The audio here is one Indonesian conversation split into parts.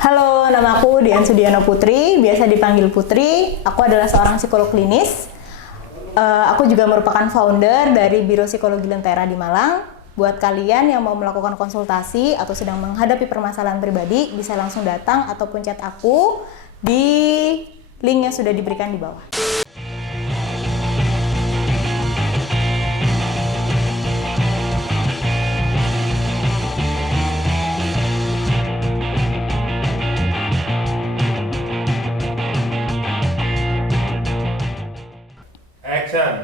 Halo, nama aku Dian Sudiana Putri, biasa dipanggil Putri. Aku adalah seorang psikolog klinis. Aku juga merupakan founder dari Biro Psikologi Lentera di Malang. Buat kalian yang mau melakukan konsultasi atau sedang menghadapi permasalahan pribadi, bisa langsung datang ataupun chat aku di link yang sudah diberikan di bawah. Action.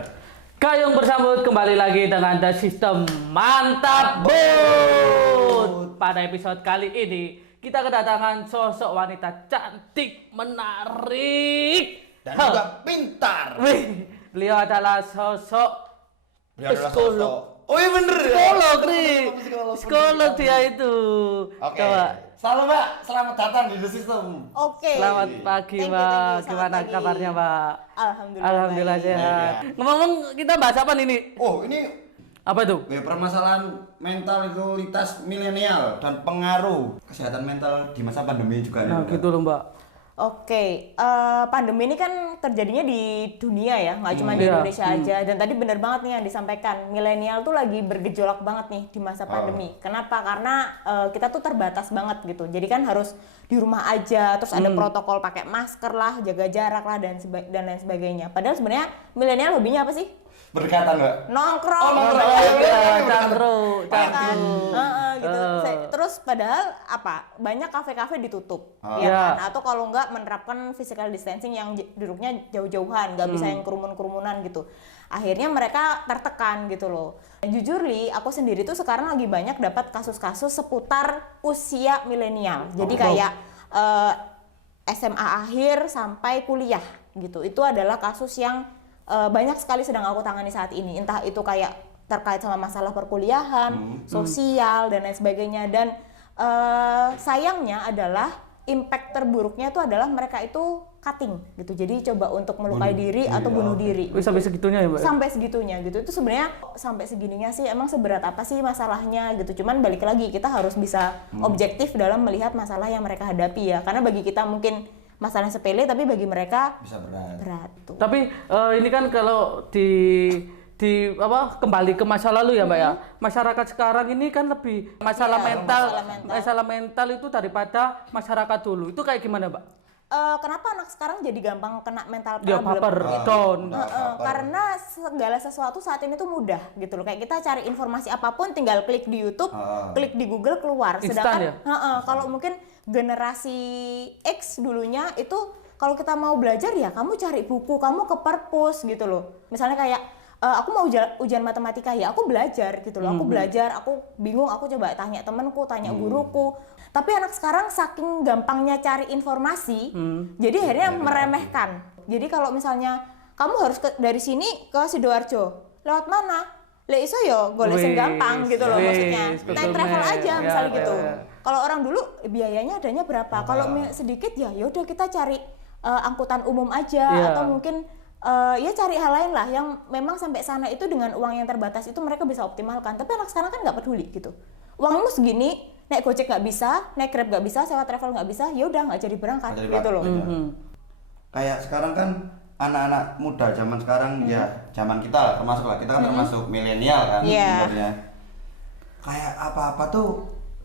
Kayung bersambut kembali lagi dengan The System Mantap Boot. Pada episode kali ini kita kedatangan sosok wanita cantik, menarik Dan juga pintar. Wih, beliau adalah sosok psikolog. Oh iya bener ya? Psikolog nih. Psikolog dia itu. Oke. Coba. Selalu Mbak, selamat datang di The System. Oke. Selamat pagi, Thank you, Mbak. selamat Gimana pagi. kabarnya, Mbak? Alhamdulillah. Alhamdulillah baik. sehat. Ngomong kita bahas apa nih? Oh ini Apa itu? ya, permasalahan mentalitas milenial dan pengaruh kesehatan mental di masa pandemi juga. nih, Nah, Mbak. gitu loh, Mbak. Oke, pandemi ini kan terjadinya di dunia ya, nggak cuma di Iya. Indonesia aja. Dan tadi benar banget nih yang disampaikan, milenial tuh lagi bergejolak banget nih di masa pandemi. Kenapa? Karena kita tuh terbatas banget gitu. Jadi kan harus di rumah aja, terus ada protokol pakai masker lah, jaga jarak lah dan lain sebagainya. Padahal sebenarnya milenial hobinya apa sih? Berdekatan Mbak. Nongkrong. Oh, nongkrong. Cangkru. Kan? Gitu. Terus padahal apa? Banyak kafe-kafe ditutup, ya Iya. kan? Atau kalau nggak menerapkan physical distancing yang duduknya jauh-jauhan, nggak bisa yang kerumun-kerumunan gitu. Akhirnya mereka tertekan gitu loh. Jujur Li, aku sendiri tuh sekarang lagi banyak dapat kasus-kasus seputar usia milenial. Jadi kayak SMA akhir sampai kuliah gitu. Itu adalah kasus yang banyak sekali sedang aku tangani saat ini. Entah itu kayak terkait sama masalah perkuliahan, sosial dan lain sebagainya. Dan sayangnya adalah impact terburuknya itu adalah mereka itu cutting gitu. Jadi coba untuk melukai diri atau bunuh diri. Wih, sampai segitunya ya, Mbak? Sampai segitunya gitu. Itu sebenarnya sampai segininya sih emang seberat apa sih masalahnya gitu. Cuman balik lagi kita harus bisa objektif dalam melihat masalah yang mereka hadapi ya. Karena bagi kita mungkin masalah sepele tapi bagi mereka Bisa berat. berat tuh. Tapi ini kan kalau kembali ke masa lalu ya, Mbak ya. Masyarakat sekarang ini kan lebih masalah Iya, masalah mental itu daripada masyarakat dulu. Itu kayak gimana, Mbak? Kenapa anak sekarang jadi gampang kena mental Dia problem? baper, down. Karena segala sesuatu saat ini tuh mudah gitu loh. Kayak kita cari informasi apapun tinggal klik di YouTube, klik di Google keluar. Instan Sedangkan ya? kalau mungkin generasi X dulunya itu kalau kita mau belajar ya kamu cari buku, kamu ke perpus gitu loh. Misalnya kayak aku mau ujian matematika ya aku belajar gitu loh. Aku belajar, aku bingung, aku coba tanya temanku, tanya guruku. Tapi anak sekarang saking gampangnya cari informasi, jadi akhirnya meremehkan. Jadi kalau misalnya kamu harus dari sini ke Sidoarjo, lewat mana? Lah iso yo golek sing Wis, gampang gitu loh wis, maksudnya. betul, Naik travel Mek. aja Ya, misalnya ya, gitu. ya. Kalau orang dulu biayanya adanya berapa? Kalau sedikit ya udah kita cari angkutan umum aja Ya. atau mungkin ya cari hal lain lah yang memang sampai sana itu dengan uang yang terbatas itu mereka bisa optimalkan. Tapi anak sekarang kan nggak peduli gitu. Uangmu segini, naik Gojek nggak bisa, naik Grab nggak bisa, sewa travel nggak bisa, ya udah nggak jadi berangkat Nggak jadi gitu loh. berangkat. Kayak sekarang kan anak-anak muda zaman sekarang ya zaman kita lah termasuk lah kita kan termasuk milenial kan Iya. sebenarnya. Kayak apa-apa tuh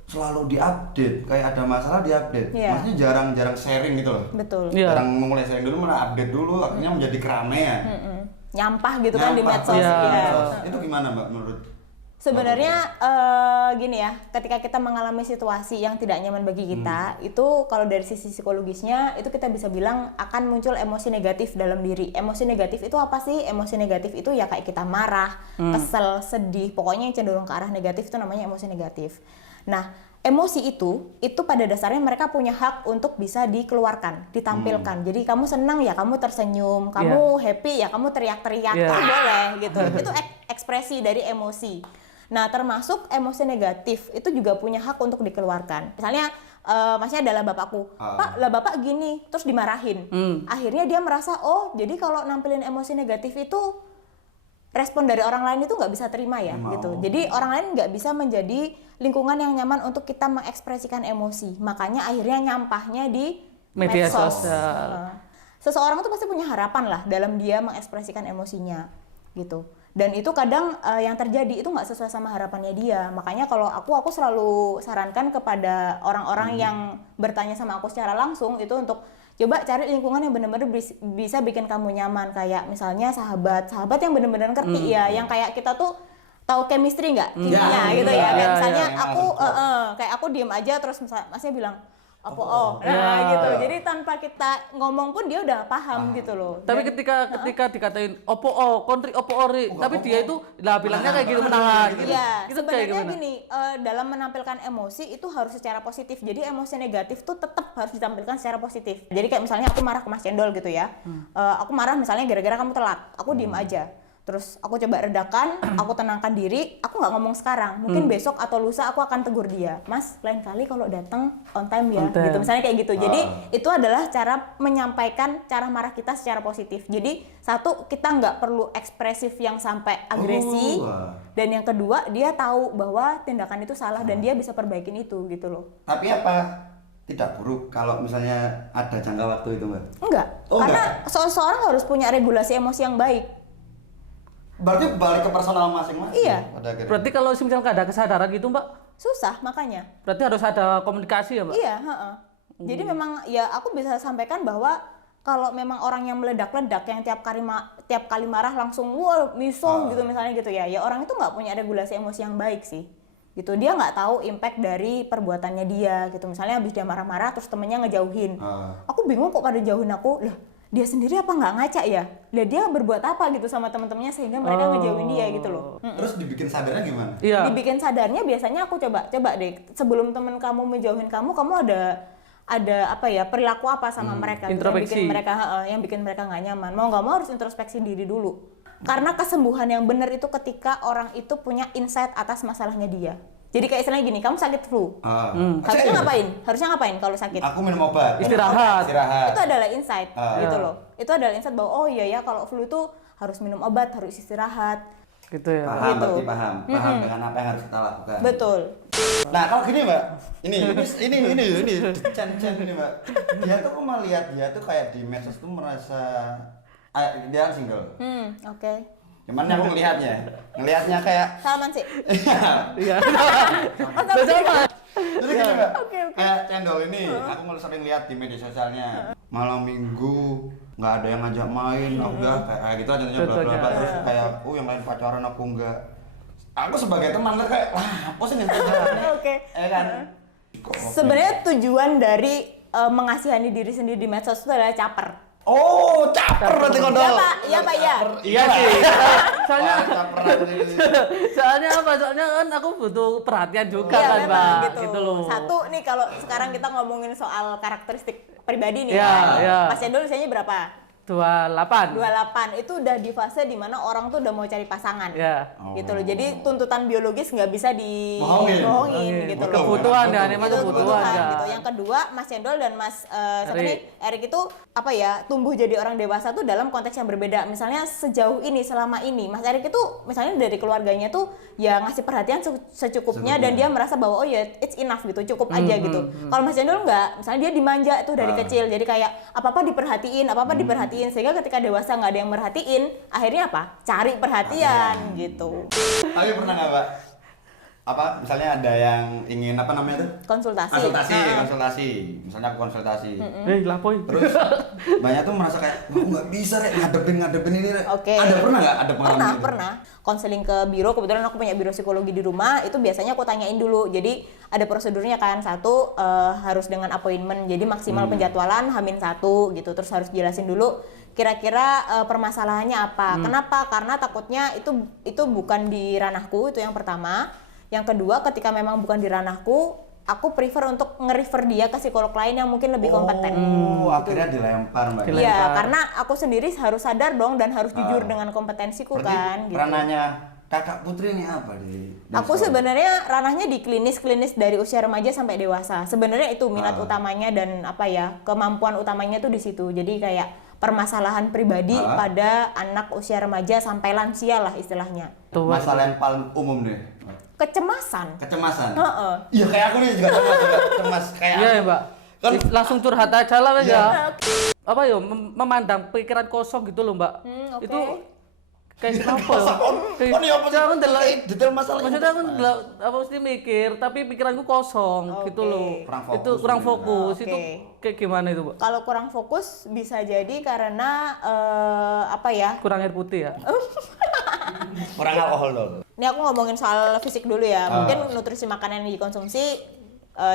selalu diupdate, kayak ada masalah diupdate. Iya. Maksudnya jarang-jarang sharing gitu loh. Betul. Iya. Jarang memulai sharing dulu, malah update dulu, akhirnya menjadi keramaian. Nyampah gitu kan di Nyampah, medsos. Iya. Iya. medsos. Itu gimana Mbak menurut? Sebenarnya gini ya, ketika kita mengalami situasi yang tidak nyaman bagi kita, itu kalau dari sisi psikologisnya itu kita bisa bilang akan muncul emosi negatif dalam diri. Emosi negatif itu apa sih? Emosi negatif itu ya kayak kita marah, kesel, sedih, pokoknya yang cenderung ke arah negatif itu namanya emosi negatif. Nah, emosi itu pada dasarnya mereka punya hak untuk bisa dikeluarkan, ditampilkan. Jadi kamu senang ya kamu tersenyum, kamu happy ya kamu teriak-teriak, Yeah. itu boleh gitu. Itu ekspresi dari emosi. Nah, termasuk emosi negatif itu juga punya hak untuk dikeluarkan. Misalnya, masnya adalah bapakku, Pak, lah bapak gini, terus dimarahin. Akhirnya dia merasa, oh, jadi kalau nampilin emosi negatif itu respon dari orang lain itu nggak bisa terima ya gitu. Jadi orang lain nggak bisa menjadi lingkungan yang nyaman untuk kita mengekspresikan emosi. Makanya akhirnya nyampahnya di Media medsos. sosial. Seseorang tuh pasti punya harapan lah dalam dia mengekspresikan emosinya gitu. Dan itu kadang yang terjadi itu nggak sesuai sama harapannya dia. Makanya kalau aku selalu sarankan kepada orang-orang yang bertanya sama aku secara langsung itu untuk coba cari lingkungan yang benar-benar bisa bikin kamu nyaman, kayak misalnya sahabat yang benar-benar ngerti ya, yang kayak kita tuh tahu chemistry nggak, kimia gitu ya. Kayak misalnya aku kayak aku diem aja terus masnya bilang gitu. Jadi tanpa kita ngomong pun dia udah paham gitu loh. Tapi ketika dikatain kontri ori, tapi dia itu bilangnya kayak gitu menahan. Iya, Itu sebenarnya kayak gimana? gini, dalam menampilkan emosi itu harus secara positif. Jadi emosi negatif tuh tetap harus ditampilkan secara positif. Jadi kayak misalnya aku marah ke Mas Cendol gitu ya. Aku marah misalnya gara-gara kamu telat. Aku diem aja. Terus aku coba redakan, aku tenangkan diri, aku nggak ngomong sekarang. Mungkin besok atau lusa aku akan tegur dia. Mas, lain kali kalau datang on time ya. Gitu. Misalnya kayak gitu. Jadi itu adalah cara menyampaikan cara marah kita secara positif. Jadi satu, kita nggak perlu ekspresif yang sampai agresi. Dan yang kedua, dia tahu bahwa tindakan itu salah dan dia bisa perbaikin itu gitu loh. Tapi apa tidak buruk kalau misalnya ada jangka waktu itu, Mbak? Enggak. Karena seseorang harus punya regulasi emosi yang baik. Berarti balik ke personal masing-masing. Iya. Pada akhirnya. Berarti kalau misalnya nggak ada kesadaran gitu Mbak, Susah makanya. berarti harus ada komunikasi ya Mbak? Iya, Jadi memang ya aku bisa sampaikan bahwa kalau memang orang yang meledak-ledak yang tiap kali marah langsung wah miso gitu misalnya gitu ya orang itu nggak punya regulasi emosi yang baik sih. Gitu, dia nggak tahu impact dari perbuatannya dia gitu. Misalnya habis dia marah-marah terus temennya ngejauhin. Aku bingung kok pada jauhin aku. Lah, dia sendiri apa nggak ngaca ya? Lah dia berbuat apa gitu sama teman-temannya sehingga mereka ngejauhin dia gitu loh. Terus dibikin sadarnya gimana? Iya. Dibikin sadarnya biasanya aku coba deh sebelum temen kamu menjauhin kamu ada apa ya perilaku apa sama mereka gitu, introspeksi. yang bikin mereka nggak nyaman. Mau nggak mau harus introspeksi diri dulu. Karena kesembuhan yang benar itu ketika orang itu punya insight atas masalahnya dia. Jadi kayak istilahnya gini, kamu sakit flu. Harusnya ngapain? Harusnya ngapain kalau sakit? Aku minum obat. Istirahat. Itu adalah insight gitu loh. Itu adalah insight bahwa oh iya ya kalau flu itu harus minum obat, harus istirahat. Gitu ya. Paham, Gitu. berarti paham dengan apa yang harus kita lakukan. Betul. Nah kalau gini Mbak, ini Chan ini Mbak, dia tuh aku melihat dia tuh kayak di medsos tuh merasa dia kan single. Oke. Cuman aku ngelihatnya kayak Salaman sih. Iya. Oh, Sama. Jadi gini Mbak, Oke. kayak Cendol ini, aku mulai sering lihat di media sosialnya. Malam minggu nggak ada yang ngajak main, udah kayak gitu aja bla bla bla. Terus kayak yang lain pacaran aku enggak. Aku sebagai teman tuh kayak apa sih nih pacaran? Oke. Kan? Sebenarnya tujuan dari mengasihani diri sendiri di medsos itu adalah caper. Oh, caper berarti kondol. Iya Pak, iya Pak ya. Iya sih. Soalnya Caper soalnya apa? Soalnya kan aku butuh perhatian juga Iya kan memang Mbak. gitu. Gitu loh. Satu nih kalau sekarang kita ngomongin soal karakteristik pribadi nih Iya, kan. iya. Mas Cendol usianya berapa? 28. 28. Itu udah di fase dimana orang tuh udah mau cari pasangan. Ya. Gitu loh. Jadi tuntutan biologis nggak bisa Bohongin. dibohongin gitu loh. Kebutuhan ya, ini mah Itu kebutuhan ya. gitu. Yang kedua, Mas Cendol dan Mas siapa Erik. nih? Erik itu apa ya? Tumbuh jadi orang dewasa tuh dalam konteks yang berbeda. Misalnya sejauh ini selama ini Mas Erik itu misalnya dari keluarganya tuh ya ngasih perhatian secukupnya dan dia merasa bahwa oh ya it's enough gitu, cukup aja gitu. Kalau Mas Cendol enggak, misalnya dia dimanja tuh dari kecil. Jadi kayak apa-apa diperhatiin sehingga ketika dewasa nggak ada yang merhatiin, akhirnya apa? Cari perhatian gitu. Tapi pernah nggak Mbak? Apa misalnya ada yang ingin apa namanya tuh? Konsultasi. Misalnya aku konsultasi. Lapoy. Terus banyak tuh merasa kayak aku nggak bisa Rek ngadepin ini Rek. Oke. Ada pernah nggak ada pengalaman gitu? Pernah. Konseling ke biro, kebetulan aku punya biro psikologi di rumah, itu biasanya aku tanyain dulu. Jadi ada prosedurnya kan, satu harus dengan appointment, jadi maksimal penjadwalan H-1 gitu. Terus harus jelasin dulu kira-kira permasalahannya apa. Kenapa? Karena takutnya itu bukan di ranahku, itu yang pertama. Yang kedua, ketika memang bukan di ranahku, aku prefer untuk nge-refer dia ke psikolog lain yang mungkin lebih kompeten. Akhirnya dilempar Mbak. Iya, karena aku sendiri harus sadar dong dan harus jujur dengan kompetensiku kan. Gitu. Ranahnya Kakak Putri ini apa di Aku sebenarnya ranahnya di klinis dari usia remaja sampai dewasa. Sebenarnya itu minat utamanya dan apa ya kemampuan utamanya tuh di situ. Jadi kayak permasalahan pribadi pada anak usia remaja sampai lansia lah istilahnya. Masalah yang paling umum deh. Kecemasan. Heeh. Iya kayak aku nih juga cemas kayak Iya aku. ya mbak. Kan Langsung curhat aja lah ya. Iya. Apa ya memandang pikiran kosong gitu loh mbak. Oke. Itu kayak apa ya? Oh ini apa sih? Jangan delok Detail masalah. maksudnya aku apa mesti mikir tapi pikiranku kosong gitu loh. Kurang fokus Itu kurang gitu. fokus. Oke. Itu kayak gimana itu mbak? Kalau kurang fokus bisa jadi karena apa ya? Kurang air putih ya. Kurang alkohol dong. Ini aku ngomongin soal fisik dulu ya. Mungkin nutrisi makanan yang dikonsumsi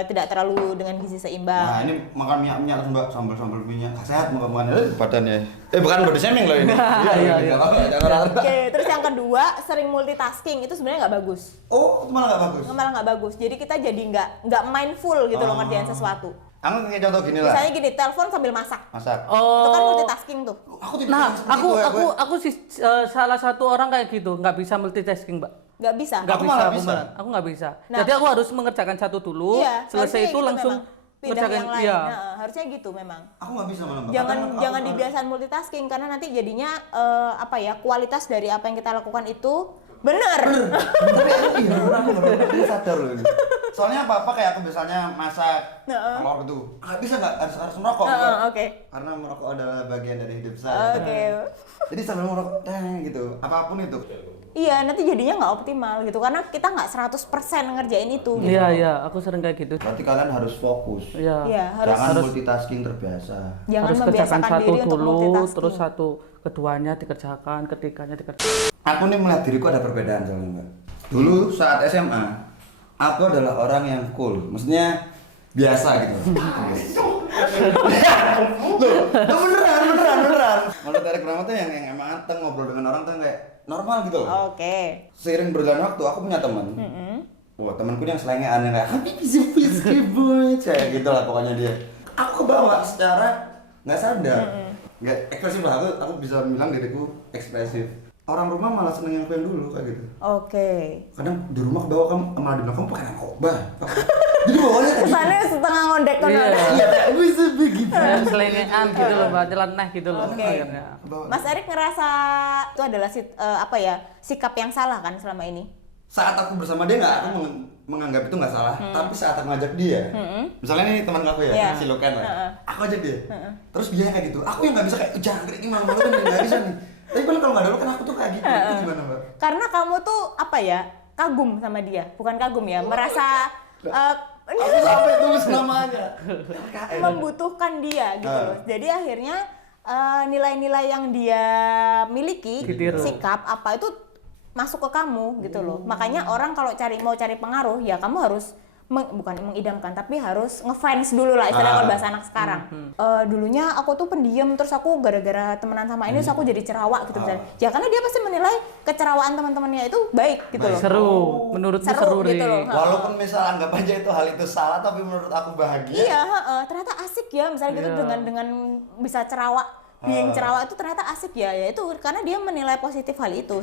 tidak terlalu dengan gizi seimbang. Nah ini makan minyak terus mbak, sambal minyak. Gak sehat makan badannya. Bukan body shaming loh ini. Iya. Oke, terus yang kedua sering multitasking itu sebenarnya nggak bagus. Oh itu malah gak bagus. Malah nggak bagus. Jadi kita jadi nggak mindful gitu loh ngerjain sesuatu. Aku kayak contoh gini lah. Misalnya gini, telepon sambil masak. Masak. Itu kan Oh. multitasking tuh. Aku tidak Nah, seperti itu, ya, aku sih salah satu orang kayak gitu, nggak bisa multitasking, Mbak. Nggak bisa. Nggak Aku bisa, malah bisa. beneran. Aku nggak bisa. Nah. Jadi aku harus mengerjakan satu dulu, Iya, selesai harusnya itu gitu langsung memang. Pindah mengerjakan. yang lain. Iya. Nah, harusnya gitu memang. Aku nggak bisa malah mbak. Jangan Kadang jangan aku- dibiasakan multitasking karena nanti jadinya apa ya kualitas dari apa yang kita lakukan itu benar. Tapi aku baru sadar loh ini. Soalnya apa kayak aku misalnya masak telur gitu. Nggak bisa nggak harus merokok. Mbak. Oke. Karena merokok adalah bagian dari hidup saya. Oke. Jadi sambil merokok gitu. Apapun itu. Iya, nanti jadinya nggak optimal gitu karena kita nggak 100% ngerjain itu gitu. Iya, aku sering kayak gitu. Berarti kalian harus fokus. Iya. Iya, harus Jangan multitasking terbiasa. jangan Harus kerjakan membiasakan satu diri untuk dulu, multitasking. terus satu keduanya dikerjakan, ketiganya dikerjakan. Aku nih melihat diriku ada perbedaan soalnya mbak. Dulu saat SMA, aku adalah orang yang cool. Maksudnya biasa gitu. Loh, beneran. Menurut Erik Brahma tuh yang emang anteng ngobrol dengan orang tuh yang kayak normal gitu loh. Oke. Seiring berjalan waktu aku punya teman. Wah temanku yang selengean yang kayak Habibi boy kayak gitu lah pokoknya dia. Aku kebawa secara nggak sadar, nggak ekspresif lah. Aku bisa bilang diriku ekspresif. Orang rumah malah seneng yang aku yang dulu kayak gitu. Oke. Kadang di rumah kebawa kamu malah dibilang kamu pakai narkoba. Jadi bawanya kayak gitu. Kesannya setengah ngondek kan. Iya. Iya kayak bisa begitu. Yang selengean gitu loh, Mbak. Nyeleneh gitu loh. Oke. akhirnya. Mas Erik ngerasa itu adalah apa ya sikap yang salah kan selama ini? Saat aku bersama dia nggak, aku menganggap itu nggak salah. Tapi saat aku ngajak dia, misalnya nih teman aku ya, Iya. si Loken lah, aku ajak dia, terus dia kayak gitu, aku yang nggak bisa kayak jangan kayak gimana malu kan nggak bisa nih. Tapi kalau nggak ada lo kan aku tuh kayak gitu, itu gimana mbak? Karena kamu tuh apa ya kagum sama dia, bukan kagum ya, merasa Aku sampai tulis namanya. membutuhkan dia gitu loh. Jadi akhirnya nilai-nilai yang dia miliki, Ditiru. sikap apa itu masuk ke kamu gitu loh. Makanya orang kalau mau cari pengaruh ya kamu harus bukan mengidamkan tapi harus ngefans dulu lah istilahnya kalau bahasa anak sekarang. Dulunya aku tuh pendiam terus aku gara-gara temenan sama ini terus aku jadi cerawak gitu misalnya. Ya karena dia pasti menilai kecerawaan teman-temannya itu baik gitu loh. Seru, menurutku Seru seru, gitu Ri. loh. Walaupun misal anggap aja itu hal itu salah, tapi menurut aku bahagia. Iya, ternyata asik ya misalnya gitu Iya. dengan bisa cerawak, being cerawak itu ternyata asik ya. Ya itu karena dia menilai positif hal itu.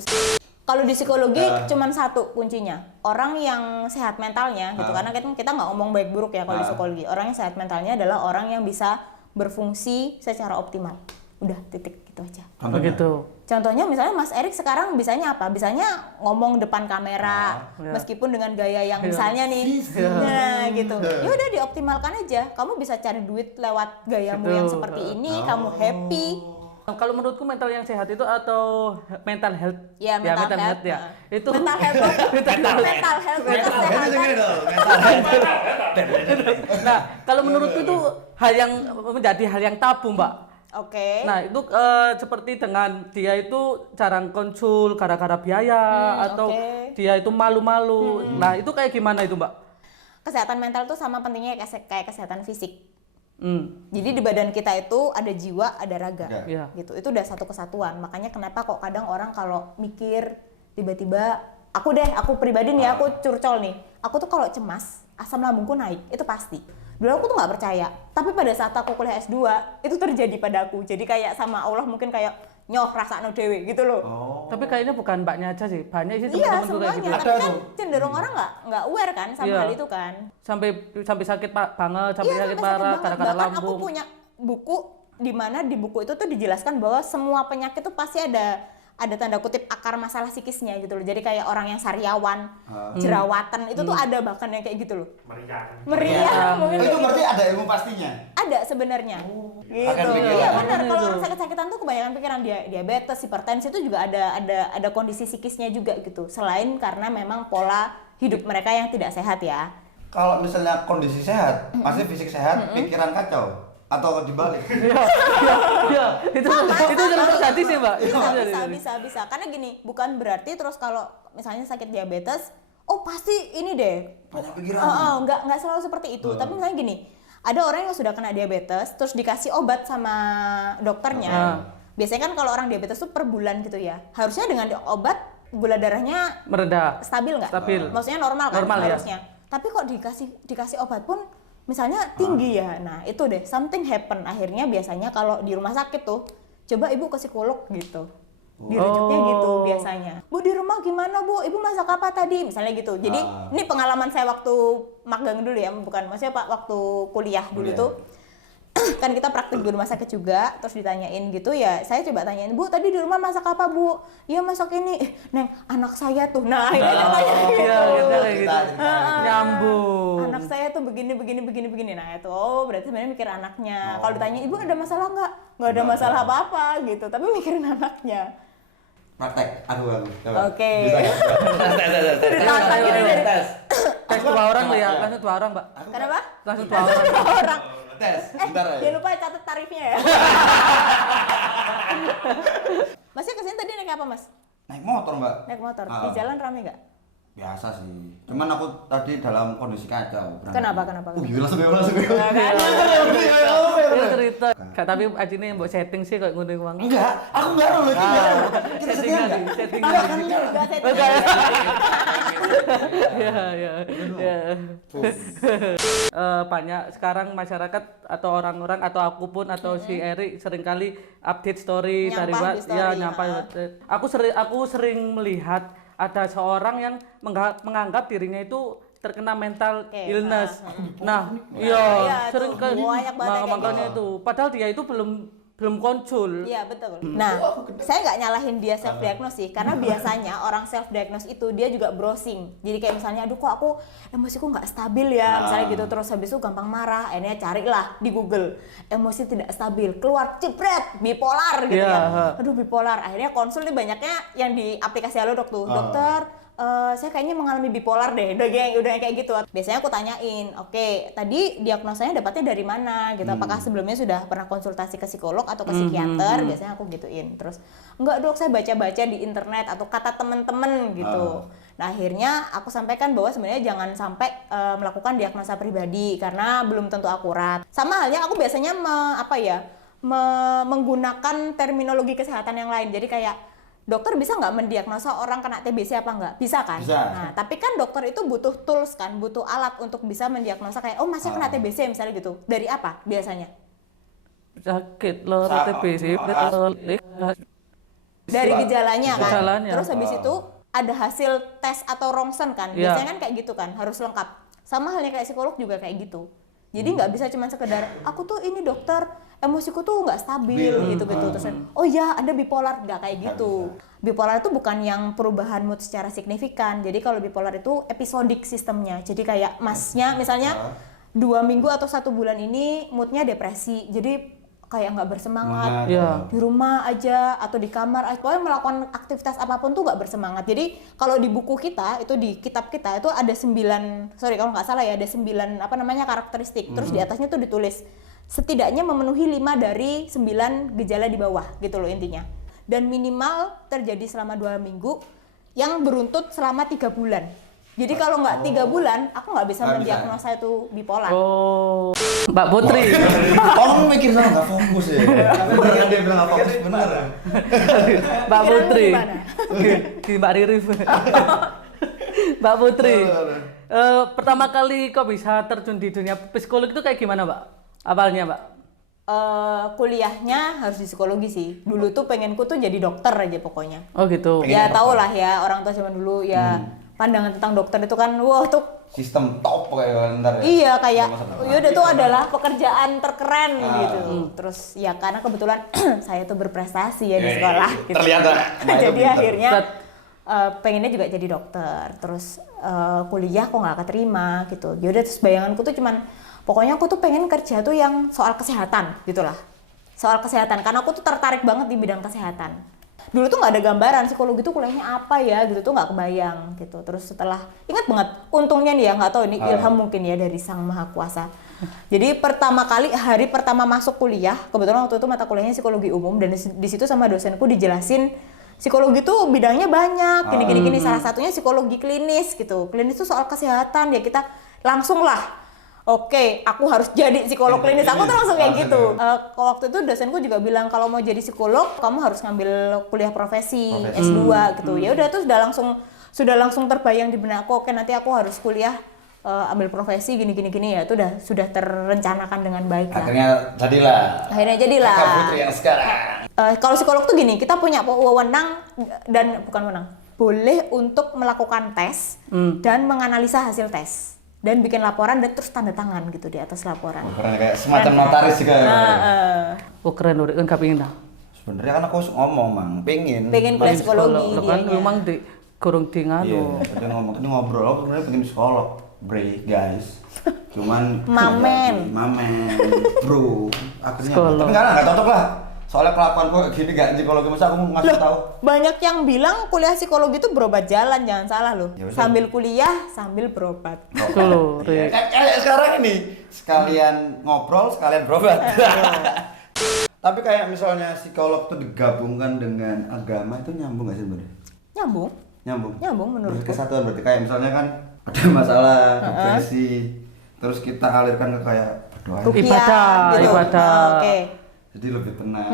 Kalau di psikologi cuman satu kuncinya, orang yang sehat mentalnya gitu karena kita nggak ngomong baik buruk ya kalau di psikologi. Orang yang sehat mentalnya adalah orang yang bisa berfungsi secara optimal. Udah titik gitu aja. Begitu. Contohnya misalnya Mas Erik sekarang bisanya apa? Bisanya ngomong depan kamera meskipun dengan gaya yang misalnya nih. Nah, gitu. Ya udah dioptimalkan aja. Kamu bisa cari duit lewat gayamu yang Betul. seperti ini, kamu happy. Kalau menurutku mental yang sehat itu atau mental health? Ya, mental health. ya. Itu Mental health. mental health itu kesehatan. Nah, kalau menurutku itu hal yang menjadi hal yang tabu, Mbak. Oke. Nah, itu seperti dengan dia itu jarang konsul gara-gara biaya atau oke. dia itu malu-malu. Nah, itu kayak gimana itu, Mbak? Kesehatan mental itu sama pentingnya kayak kesehatan fisik. Hmm. Jadi di badan kita itu ada jiwa, ada raga. Iya. Gitu. Itu udah satu kesatuan. Makanya kenapa kok kadang orang kalau mikir tiba-tiba aku pribadi nih aku curcol nih. Aku tuh kalau cemas, asam lambungku naik, itu pasti. Dulu aku tuh nggak percaya. Tapi pada saat aku kuliah S2, itu terjadi pada aku. Jadi kayak sama Allah mungkin kayak nyoh rasakno dewe gitu loh. Tapi kayaknya bukan mbaknya aja sih, banyak sih Iya teman-temanku kayak gitu. semuanya, tapi kan cenderung orang nggak aware kan sama Iya. hal itu kan. Sampai sakit banget, sampai Iya, sakit sampai parah banget. gara-gara Bahkan aku lambung. punya buku Dimana di buku itu tuh dijelaskan bahwa semua penyakit tuh pasti ada tanda kutip akar masalah psikisnya gitu loh. Jadi kayak orang yang sariawan, jerawatan itu tuh ada bahkan yang kayak gitu loh. Meriang. Itu berarti ada ilmu pastinya. Ada sebenarnya. Gitu. Akan pikiran. Iya benar, kalau orang sakit-sakitan tuh kebanyakan pikiran diabetes, hipertensi itu juga ada kondisi psikisnya juga gitu. Selain karena memang pola hidup mereka yang tidak sehat ya. Kalau misalnya kondisi sehat, pasti fisik sehat, pikiran kacau atau dibalik. Iya, itu sering terjadi sih, Mbak. Bisa. Karena gini, bukan berarti terus kalau misalnya sakit diabetes, oh pasti ini deh. Banyak pikiran. Nggak selalu seperti itu. Tapi misalnya gini, ada orang yang sudah kena diabetes, terus dikasih obat sama dokternya. Biasanya kan kalau orang diabetes tuh per bulan gitu ya. Harusnya dengan obat gula darahnya Meredah. stabil nggak? Stabil. Maksudnya normal kan Normal, ya. harusnya. Tapi kok dikasih obat pun misalnya tinggi ya. Nah, itu deh something happen. Akhirnya biasanya kalau di rumah sakit tuh coba ibu ke psikolog gitu. Dirujuknya gitu biasanya. Bu di rumah gimana Bu? Ibu masak apa tadi? Misalnya gitu. Jadi ini pengalaman saya waktu magang dulu ya, bukan maksudnya Pak waktu kuliah dulu tuh. Kan kita praktik di rumah sakit juga, terus ditanyain gitu ya, saya coba tanyain, Bu tadi di rumah masak apa Bu? Iya masak ini, Neng anak saya tuh, nah ini Gitu. Nyambung. anak saya tuh begini, nah itu, oh berarti sebenarnya mikir anaknya. Kalau ditanya, Ibu ada masalah nggak ada masalah apa-apa gitu, tapi mikirin anaknya. Praktek, aku. Coba. Oke. Bisa ya? Tes 2 orang lo ya, langsung 2 orang, Mbak. Kenapa? Langsung 2 orang. Orang. Tes, bentar ya. Jangan lupa catat tarifnya ya. Masnya kesini tadi naik apa Mas? Naik motor, Mbak. Naik motor. Di jalan rame nggak? Biasa sih. Cuman aku tadi dalam kondisi kacau. Kenapa? Gila langsung. Dia cerita. Kak, tapi aja nih mbok setting sih kayak ngono uang. Enggak, aku enggak loh. Kita Settingan enggak. nih, settingan. Enggak, saya Enggak. Ya. Banyak sekarang masyarakat atau orang-orang atau aku pun atau si Eri seringkali update story Nyampah dari di story, ya nyampah. Aku sering melihat ada seorang yang menganggap dirinya itu terkena mental illness. Nah, iya, sering kan banyak banget kayak makanya itu. Padahal dia itu belum konsul. Iya betul. Nah, saya nggak nyalahin dia self diagnose sih, karena biasanya orang self diagnose itu dia juga browsing. Jadi kayak misalnya, aduh kok aku emosiku nggak stabil ya, misalnya gitu. Terus habis itu gampang marah, akhirnya carilah di Google emosi tidak stabil, keluar jepret bipolar gitu kan. Aduh bipolar, akhirnya konsul nih banyaknya yang di aplikasi Halodoc tuh, dokter. Saya kayaknya mengalami bipolar deh, udah kayak gitu. Biasanya aku tanyain, oke, tadi diagnosanya dapatnya dari mana gitu? Apakah sebelumnya sudah pernah konsultasi ke psikolog atau ke psikiater? Biasanya aku gituin. Terus, enggak dok, saya baca-baca di internet atau kata temen-temen gitu. Nah akhirnya aku sampaikan bahwa sebenarnya jangan sampai melakukan diagnosa pribadi karena belum tentu akurat. Sama halnya aku biasanya menggunakan terminologi kesehatan yang lain. Jadi kayak dokter bisa nggak mendiagnosa orang kena TBC apa nggak? Bisa kan? Bisa. Nah, tapi kan dokter itu butuh tools kan, butuh alat untuk bisa mendiagnosa kayak, oh masnya kena TBC misalnya gitu. Dari apa biasanya? Sakit lor TBC. Dari gejalanya kan? Gejalanya. Terus habis itu ada hasil tes atau rongsen kan? Biasanya kan kayak gitu kan, harus lengkap. Sama halnya kayak psikolog juga kayak gitu. Jadi nggak bisa cuma sekedar, aku tuh ini dokter, emosiku tuh nggak stabil gitu-gitu. Terus, oh ya Anda bipolar, nggak kayak gitu. Bipolar itu bukan yang perubahan mood secara signifikan. Jadi kalau bipolar itu episodik sistemnya. Jadi kayak masnya misalnya 2 minggu atau 1 bulan ini moodnya depresi. Jadi kayak nggak bersemangat, di rumah aja atau di kamar, pokoknya melakukan aktivitas apapun tuh nggak bersemangat. Jadi kalau di buku kita itu, di kitab kita itu ada 9, kalau nggak salah ya, ada 9 karakteristik. Terus di atasnya tuh ditulis setidaknya memenuhi 5 dari 9 gejala di bawah gitu loh intinya. Dan minimal terjadi selama 2 minggu yang beruntut selama 3 bulan. Jadi kalau nggak 3 bulan, aku nggak bisa mendiagnosa itu bipolar. Oh, Mbak Putri. Kamu mikir sama nggak fokus ya? Beneran dia bilang nggak fokus, bener. Mbak Putri. Di Mbak Ririf. Mbak Putri. Pertama kali kok bisa terjun di dunia psikolog itu kayak gimana, Mbak? Awalnya, Mbak? Kuliahnya harus di psikologi sih. Dulu tuh pengenku tuh jadi dokter aja pokoknya. Oh gitu. Ya tau lah ya, orang tua zaman dulu ya pandangan tentang dokter itu kan, wah tuh sistem top kayak ntar ya. Iya kayak Masa depan. yaudah tuh adalah pekerjaan terkeren gitu. Hmm. Terus ya karena kebetulan saya tuh berprestasi ya di sekolah gitu. Terlihat lah. Jadi akhirnya pengennya juga jadi dokter. Terus kuliah kok nggak keterima gitu. Yaudah terus bayanganku tuh cuman pokoknya aku tuh pengen kerja tuh yang soal kesehatan gitulah. Soal kesehatan karena aku tuh tertarik banget di bidang kesehatan. Dulu tuh nggak ada gambaran psikologi tuh kuliahnya apa ya gitu tuh nggak kebayang gitu. Terus setelah ingat banget untungnya nih ya nggak tahu ini ilham mungkin ya dari Sang Maha Kuasa. Jadi pertama kali hari pertama masuk kuliah kebetulan waktu itu mata kuliahnya psikologi umum dan di situ sama dosenku dijelasin psikologi tuh bidangnya banyak gini salah satunya psikologi klinis gitu. Klinis tuh soal kesehatan ya kita langsung lah. Oke, aku harus jadi psikolog klinis. Aku tuh langsung kayak gitu. Waktu itu dosenku juga bilang kalau mau jadi psikolog, kamu harus ngambil kuliah profesi. S2 gitu. Ya udah tuh sudah langsung terbayang di benakku. Oke, nanti aku harus kuliah ambil profesi gini ya. Itu sudah terencanakan dengan baik lah. Akhirnya jadilah. Kakak Putri yang sekarang. Kalau psikolog tuh gini, kita punya wewenang dan bukan wewenang, boleh untuk melakukan tes dan menganalisa hasil tes. Dan bikin laporan dan terus tanda tangan gitu di atas laporan. Keren kayak semacam notaris juga. Oh keren udah kan kapingin dah. Sebenarnya kan aku ngomong mang, pengen kuliah psikologi Lo kan dianya. memang di kurung tinggal Iya, tadi ngomong ini ngobrol aku sebenarnya pengen psikolog, guys. Cuman Mamen, bro. Akhirnya Psikolog. tapi nggak cocok lah. Soalnya kelakuanku kayak gini gak psikologi masa aku mau ngasih tahu. banyak yang bilang kuliah psikologi itu berobat jalan, jangan salah loh. Ya udah. Sambil kuliah, sambil berobat. Tuh, Rik. Kayak sekarang ini sekalian ngobrol, sekalian berobat. Tapi kayak misalnya psikolog tuh digabungkan dengan agama itu nyambung gak sih sebenarnya? Nyambung, Nyambung menurutku. Kesatuan berarti kayak misalnya kan ada masalah depresi, terus kita alirkan ke kayak berdoa. Ibadah, gitu. ibadah. Oke. Jadi lebih tenang.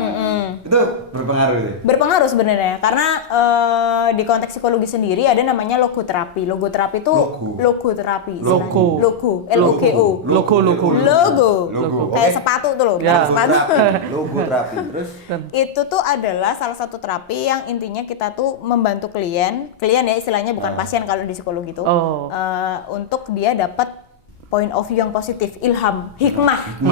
Itu berpengaruh ya? Berpengaruh sebenarnya karena di konteks psikologi sendiri ada namanya logoterapi. Logoterapi itu logoterapi. Logo. Logo. L-O-G-O. Logo. Kayak sepatu tuh loh. Ya. Sepatu. Logo terapi. Terus Itu tuh adalah salah satu terapi yang intinya kita tuh membantu klien ya istilahnya bukan pasien kalau di psikologi itu untuk dia dapat point of view yang positif, ilham, hikmah.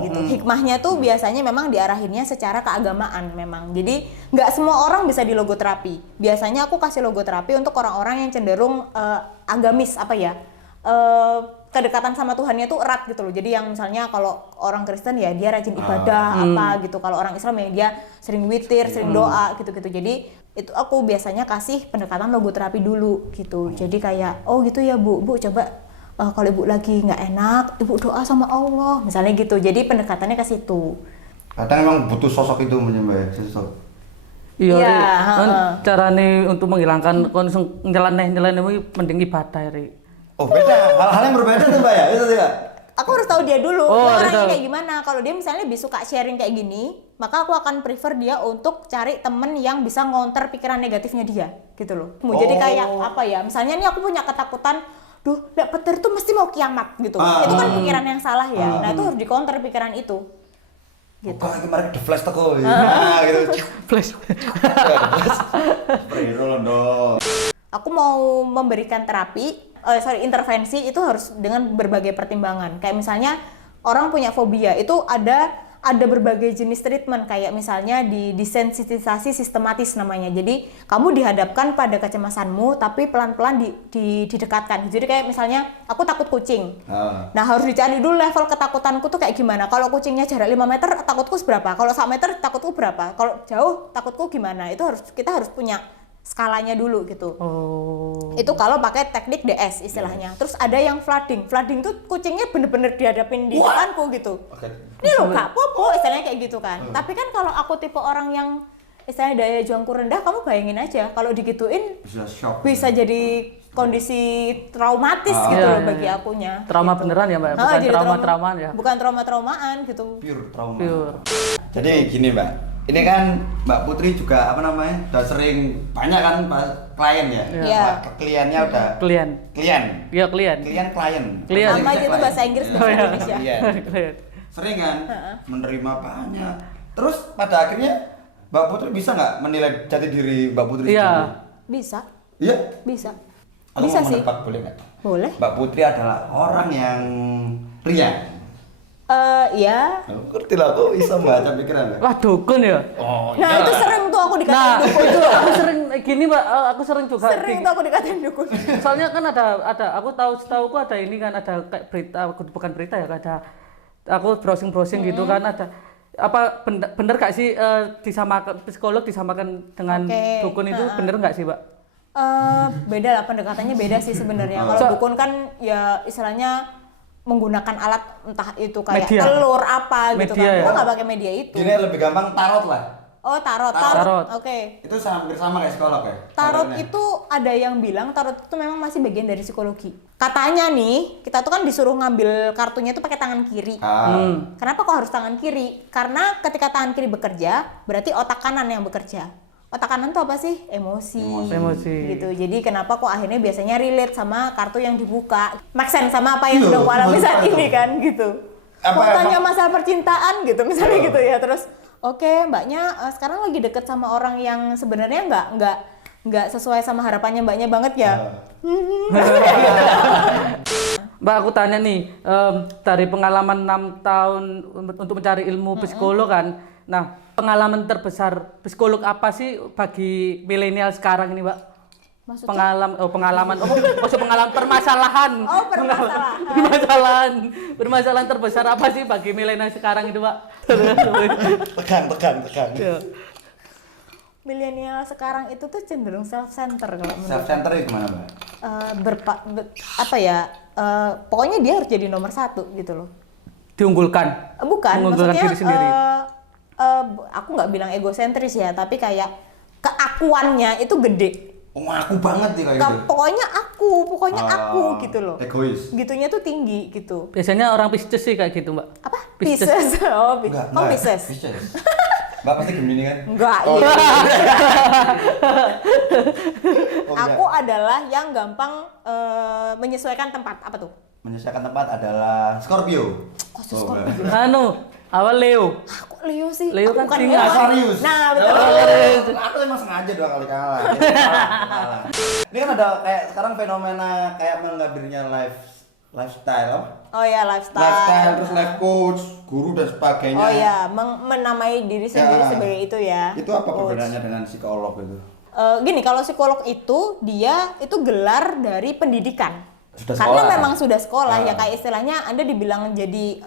Gitu. Hikmahnya tuh biasanya memang diarahinnya secara keagamaan memang. Jadi nggak semua orang bisa di logoterapi. Biasanya aku kasih logoterapi untuk orang-orang yang cenderung agamis apa ya. Kedekatan sama Tuhannya tuh erat gitu loh. Jadi yang misalnya kalau orang Kristen ya dia rajin ibadah apa gitu. Kalau orang Islam ya dia sering witir, sering doa gitu-gitu. Jadi itu aku biasanya kasih pendekatan logoterapi dulu gitu. Jadi kayak oh gitu ya Bu coba kalau ibu lagi nggak enak, ibu doa sama Allah, misalnya gitu. Jadi pendekatannya ke situ. kadang emang butuh sosok itu menyembah sosok. Iya, Iya, Rik. Kan carane untuk menghilangkan kon nyeleneh mending ibadah, Rik. Oh beda, hal-hal yang berbeda tuh mbak ya, itu tidak? Aku harus tahu dia dulu, Oh, dia orangnya tahu. kayak gimana. Kalau dia misalnya lebih suka sharing kayak gini, maka aku akan prefer dia untuk cari temen yang bisa ngonter pikiran negatifnya dia, gitu loh. Jadi kayak apa ya, misalnya nih aku punya ketakutan, duh, lihat petir tuh mesti mau kiamat gitu. Itu kan pikiran yang salah ya. Nah itu harus dikonter pikiran itu. Gitu. Kok kemarin The Flash toko, nah gitu. Flash. Superhero dong. Aku mau memberikan intervensi itu harus dengan berbagai pertimbangan. Kayak misalnya orang punya fobia, itu ada berbagai jenis treatment, kayak misalnya disensitisasi sistematis namanya. Jadi kamu dihadapkan pada kecemasanmu tapi pelan-pelan didekatkan. Jadi kayak misalnya aku takut kucing. Nah, harus dicari dulu level ketakutanku tuh kayak gimana. Kalau kucingnya jarak 5 meter takutku seberapa? Kalau 1 meter takutku berapa? Kalau jauh takutku gimana? Itu kita harus punya skalanya dulu gitu. Itu kalau pakai teknik DS istilahnya. Terus ada yang flooding. Flooding tuh kucingnya bener-bener dihadapin di depanku gitu. Ini loh Kak, popo istilahnya kayak gitu kan. Tapi kan kalau aku tipe orang yang istilahnya daya juangku rendah, kamu bayangin aja kalau digituin Bisa shock. bisa jadi kondisi traumatis gitu loh bagi akunya. Trauma gitu. beneran ya, Mbak? Bukan Jadi trauma-traumaan ya? Bukan trauma-traumaan gitu. Pure trauma. Pure. Jadi gini mbak, ini kan Mbak Putri juga apa namanya, udah sering banyak kan klien ya? Iya. Kliennya udah. Klien. Iya, klien. Klien. Klien. Sama aja itu bahasa Inggris bahasa Indonesia. Klien. Sering kan menerima banyak. Terus pada akhirnya Mbak Putri bisa nggak menilai jati diri Mbak Putri Iya. sendiri? Bisa. Iya. Bisa. Aku Bisa mau sih. menebak boleh nggak? Boleh. Mbak Putri adalah orang yang ria. Ya. Ngerti lah, kok bisa baca pikiran. Wah, dukun ya. Oh, Nah, itu sering tuh aku dikatain Nah, dukun. itu aku sering gini, Mbak, aku sering juga Sering tuh aku dikatain dukun. soalnya kan ada aku setauku ada ini kan, ada kayak berita, bukan berita ya, ada aku browsing gitu kan, ada apa bener gak sih disamakan psikolog disamakan dengan Oke, dukun itu, bener nggak sih, Mbak? Beda lah, pendekatannya beda sih sebenarnya. Kalau dukun kan ya istilahnya menggunakan alat entah itu kayak Media. telur apa gitu Media kan. ya? Gua nggak pakai media itu. Gini lebih gampang tarot lah. Oh, tarot. Tarot. Oke. Itu hampir sama kayak psikolog ya. Tarot Modelnya. itu ada yang bilang tarot itu memang masih bagian dari psikologi. Katanya nih, kita tuh kan disuruh ngambil kartunya itu pakai tangan kiri. Kenapa kok harus tangan kiri? Karena ketika tangan kiri bekerja, berarti otak kanan yang bekerja. Otak kanan tuh apa sih? Emosi. Gitu. Jadi kenapa kok akhirnya biasanya relate sama kartu yang dibuka. Make sense sama apa yang Iya, sedang ku alami baru saat tahu. ini kan gitu. Kok tanya masalah percintaan gitu misalnya gitu ya. Terus oke, mbaknya sekarang lagi deket sama orang yang sebenarnya nggak sesuai sama harapannya mbaknya banget ya. Mbak, aku tanya nih, dari pengalaman 6 tahun untuk mencari ilmu psikolog kan, nah pengalaman terbesar psikolog apa sih bagi milenial sekarang ini, Mbak? Maksudnya? Pengalaman permasalahan. Oh, permasalahan. Permasalahan terbesar apa sih bagi milenial sekarang itu, Mbak? Tekan. Milenial sekarang itu tuh cenderung self-center kalau menurut Self center itu gimana, Mbak? pokoknya dia harus jadi nomor 1 gitu loh. Diunggulkan. Bukan, Mengunggulkan maksudnya diri sendiri. aku nggak bilang egosentris ya, tapi kayak keakuannya itu gede. Oh, aku banget nih kayak gitu. Pokoknya aku gitu loh. Egois. Gitunya tuh tinggi gitu. Biasanya orang Pisces sih kayak gitu, Mbak. Apa? Pisces. Pisces. Oh, Enggak. Pisces. Mbak pasti Gemini kan? Enggak, Oh, iya. Oh, Aku enggak. adalah yang gampang menyesuaikan tempat. Apa tuh? Menyesuaikan tempat adalah Scorpio. Oh, Scorpio. Anu, awal Leo. Aku Leo sih. Leo Aku kan bukan singa. Leo. Aquarius. Nah, betul. Aku emang sengaja 2 kali kalah. Kalah. Ini kan ada kayak sekarang fenomena kayak menganggap dirinya lifestyle apa? Oh ya, lifestyle. Lifestyle terus life coach, guru dan sebagainya. Oh ya, menamai diri sendiri Ya. sebagai itu ya. Itu apa Coach. perbedaannya dengan psikolog itu? Gini, kalau psikolog itu dia itu gelar dari pendidikan. Sudah Karena sekolah. memang sudah sekolah ya, Ah. kayak istilahnya Anda dibilang jadi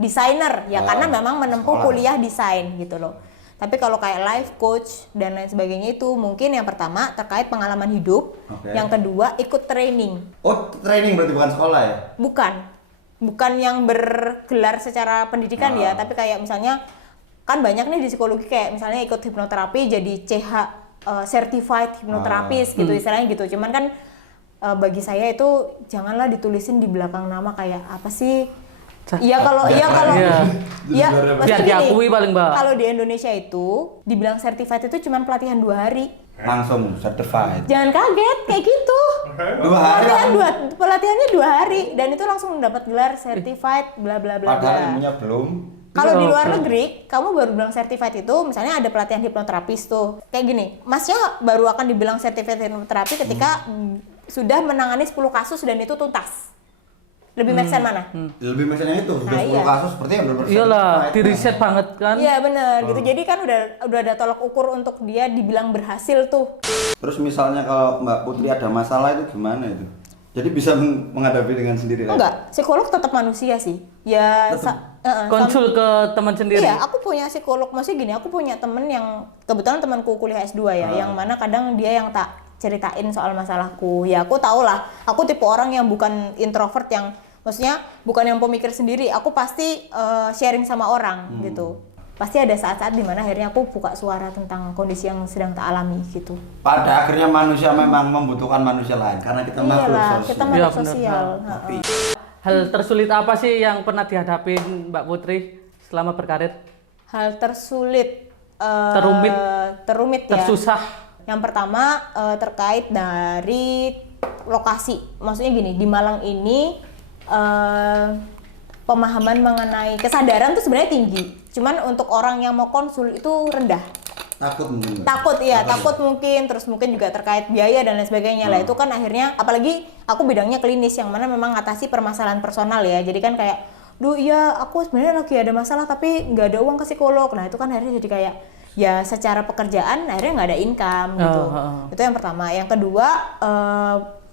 desainer ya, karena memang menempuh sekolah. kuliah desain gitu loh. Tapi kalau kayak life coach dan lain sebagainya itu mungkin yang pertama terkait pengalaman hidup, Oke. yang kedua ikut training. Oh, training berarti bukan sekolah ya? Bukan yang bergelar secara pendidikan ya, tapi kayak misalnya kan banyak nih di psikologi kayak misalnya ikut hipnoterapi jadi CH certified hipnoterapis gitu istilahnya gitu. Cuman kan bagi saya itu janganlah ditulisin di belakang nama kayak apa sih? Iya kalau Iya. ya Biar maksudnya gini, diakui paling, Mbak. kalau di Indonesia itu dibilang certified itu cuman pelatihan 2 hari. Langsung certified. Jangan kaget kayak gitu. 2 hari. Pelatihannya 2 hari dan itu langsung mendapat gelar certified bla bla bla Padahal bla. ilmunya belum. Kalau Iya, di luar oke. negeri, kamu baru bilang certified itu, misalnya ada pelatihan hipnoterapis tuh. Kayak gini, masnya baru akan dibilang certified hipnoterapi ketika sudah menangani 10 kasus dan itu tuntas. Lebih make sense mana? Lebih misalnya itu sudah Nah, 10 iya. kasus seperti yang belum Iyalah, certified. di riset banget kan. Iya bener, gitu. Jadi kan udah ada tolok ukur untuk dia dibilang berhasil tuh. Terus misalnya kalau Mbak Putri ada masalah itu gimana itu? Jadi bisa menghadapi dengan sendiri lah. Enggak, psikolog tetap manusia sih. Ya, Konsul ke teman sendiri. Iya, aku punya psikolog. Maksudnya gini, aku punya temen yang kebetulan temanku kuliah S2 ya, yang mana kadang dia yang tak ceritain soal masalahku. Ya aku tau lah, aku tipe orang yang bukan introvert yang maksudnya bukan yang pemikir sendiri. Aku pasti sharing sama orang gitu. Pasti ada saat-saat dimana akhirnya aku buka suara tentang kondisi yang sedang tak alami gitu. Pada akhirnya manusia memang membutuhkan manusia lain karena kita makhluk Iyalah, sosial. kita Iya, makhluk bener. sosial. Tapi Hal tersulit apa sih yang pernah dihadapin Mbak Putri selama berkarir? Hal tersulit, terumit ya. Tersusah? Yang pertama terkait dari lokasi. Maksudnya gini, di Malang ini pemahaman mengenai kesadaran tuh sebenarnya tinggi. Cuman untuk orang yang mau konsul itu rendah. Takut mungkin. Takut iya, takut mungkin, terus mungkin juga terkait biaya dan lain sebagainya lah. Itu kan akhirnya, apalagi aku bidangnya klinis yang mana memang ngatasi permasalahan personal ya. Jadi kan kayak, duh iya aku sebenarnya lagi ada masalah tapi nggak ada uang ke psikolog. Nah itu kan akhirnya jadi kayak ya secara pekerjaan akhirnya nggak ada income gitu. Itu yang pertama. Yang kedua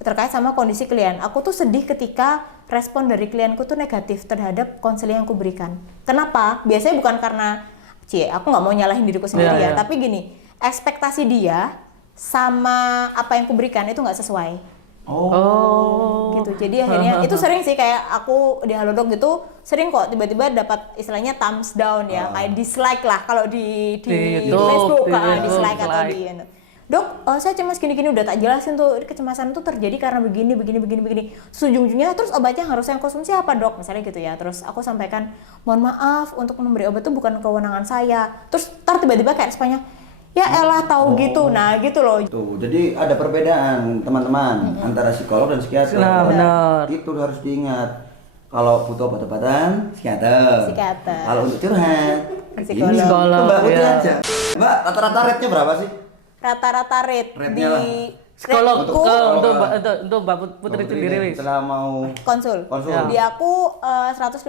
terkait sama kondisi klien. Aku tuh sedih ketika respon dari klienku tuh negatif terhadap konseling yang aku berikan. Kenapa? Biasanya bukan karena aku nggak mau nyalahin diriku sendiri ya, tapi gini, ekspektasi dia sama apa yang aku berikan itu nggak sesuai. Gitu. Jadi akhirnya itu sering sih kayak aku di Halodoc gitu sering kok tiba-tiba dapat istilahnya thumbs down ya, kayak dislike lah kalau di Facebook, dislike atau di Dok, saya cemas gini-gini udah tak jelasin tuh kecemasan itu terjadi karena begini. Terus ujung-ujungnya terus obatnya harus yang konsumsi apa dok? Misalnya gitu ya. Terus aku sampaikan, mohon maaf untuk memberi obat itu bukan kewenangan saya. Terus tiba-tiba kayak responnya, ya elah tahu gitu. Nah gitu loh. Tuh, jadi ada perbedaan teman-teman antara psikolog dan psikiater. Benar. Itu harus diingat. Kalau butuh obat-obatan, psikiater. Kalau untuk curhat, Psikolog. ini Psikolog, Mbak Putri ya. aja. Mbak, rata-rata rate-nya berapa sih? Rata-rata rate Rate-nya lah. Psikolog rateku untuk Mbak Putri sendiri wis. Setelah mau konsul. konsul Di aku 150.000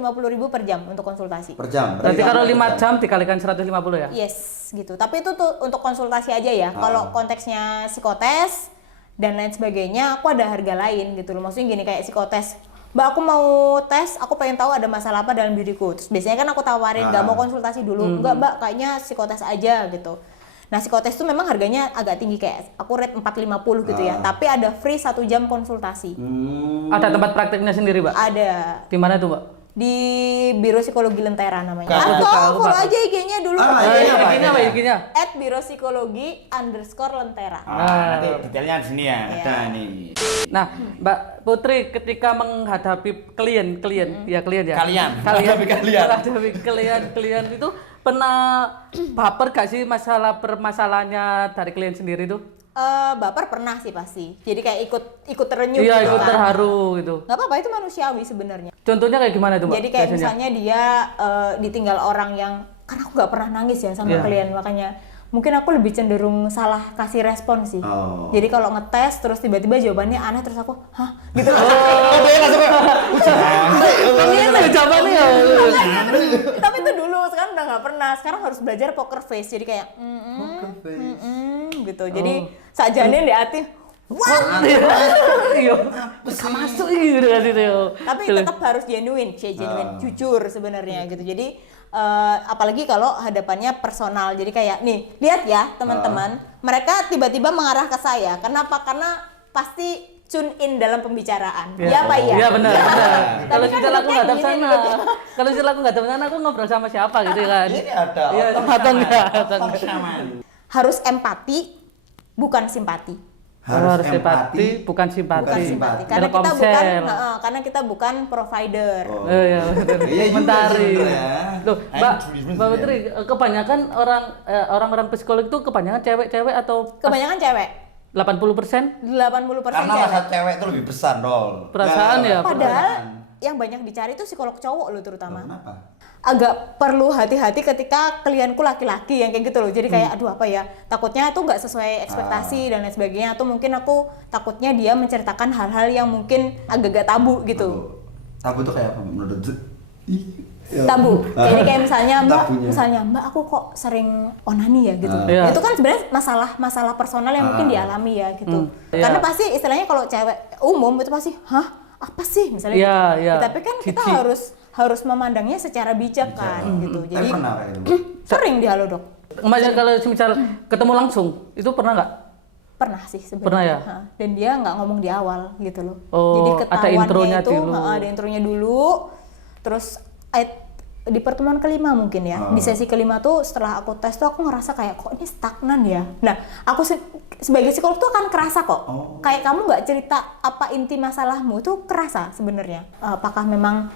per jam untuk konsultasi. per jam. Berarti kalau per 5 jam dikalikan 150 ya? Yes, gitu. Tapi itu tuh untuk konsultasi aja ya. Kalau konteksnya psikotes dan lain sebagainya, aku ada harga lain gitu loh. Maksudnya gini kayak psikotes. Mbak aku mau tes, aku pengen tahu ada masalah apa dalam diriku. Terus biasanya kan aku tawarin, nggak mau konsultasi dulu. Enggak mbak, kayaknya psikotes aja gitu. Nah psikotes itu memang harganya agak tinggi kayak aku rate 450 gitu ya. Tapi ada free 1 jam konsultasi. Ada tempat prakteknya sendiri, Mbak? Ada. Di mana tuh, Mbak? Di Biro Psikologi Lentera namanya. Aku tahu, Atau follow Pak. aja IG-nya dulu. IG-nya apa IG-nya? @biropsikologi_lentera. Nanti detailnya di sini ya. Ada nih. Nah, Mbak Putri ketika menghadapi klien ya. Kalian. Menghadapi klien itu pernah baper gak sih permasalahannya dari klien sendiri tuh? Baper pernah sih pasti. Jadi kayak ikut terenyuh Iya, gitu ikut kan. terharu gitu. Nggak apa-apa, itu manusiawi sebenarnya. Contohnya kayak gimana tuh, Mbak? Jadi kayak biasanya? misalnya dia ditinggal orang yang, karena aku nggak pernah nangis ya sama klien, makanya mungkin aku lebih cenderung salah kasih respon sih. Jadi kalau ngetes terus tiba-tiba jawabannya aneh terus aku, hah? Gitu. Ini jawabannya ya. Tapi itu dulu, sekarang udah nggak pernah. Sekarang harus belajar poker face. Jadi kayak, gitu. Jadi sakjane di hati. Wah, Iya. Bisa masuk gitu kan itu. tapi tetap harus genuine, jujur sebenarnya gitu. Jadi apalagi kalau hadapannya personal. Jadi kayak nih, lihat ya teman-teman, mereka tiba-tiba mengarah ke saya. Kenapa? Karena pasti tune in dalam pembicaraan. Iya apa iya? Iya benar. Kalau Tapi kan misal aku nggak tahu gini sana, gitu. kalau misal aku nggak tahu sana, aku ngobrol sama siapa gitu kan? Ini ada. Iya, atau enggak? Harus empati, bukan simpati. Harus simpati, bukan simpati. Bukan simpati. Karena kita bukan, karena kita bukan provider. Iya, Iya juga mentari. sih, ya. Loh, Mbak Putri, kebanyakan orang-orang psikolog itu kebanyakan cewek-cewek atau Kebanyakan cewek. 80%? 80% Karena cewek. masa cewek itu lebih besar, Dol. Perasaan ya? Padahal yang banyak dicari itu psikolog cowok loh terutama. Kenapa? Agak perlu hati-hati ketika klienku laki-laki yang kayak gitu loh. Jadi kayak aduh apa ya, takutnya tuh nggak sesuai ekspektasi dan lain sebagainya. Atau mungkin aku takutnya dia menceritakan hal-hal yang mungkin agak-agak tabu gitu. Tabu tuh kayak apa menurut? Tabu. Jadi kayak Tabunya. misalnya mbak aku kok sering onani ya gitu. Iya. Itu kan sebenarnya masalah personal yang mungkin dialami ya gitu. Karena pasti istilahnya kalau cewek umum itu pasti hah apa sih misalnya Iya, gitu. iya. Tapi kan kita Cici. harus memandangnya secara bijak kan gitu. Tapi Jadi pernah kayak itu? sering di Halodoc. Kemarin kalau misal ketemu langsung, itu pernah nggak? Pernah sih sebenarnya. Pernah ya? Dan dia nggak ngomong di awal gitu loh. Oh, Jadi ada ketahuannya intronya itu dulu. ada intronya dulu. Terus di pertemuan kelima mungkin ya. Di sesi kelima tuh setelah aku tes tuh aku ngerasa kayak kok ini stagnan ya. Nah, aku sebagai psikolog tuh akan kerasa kok. Kayak kamu nggak cerita apa inti masalahmu itu kerasa sebenarnya. Apakah memang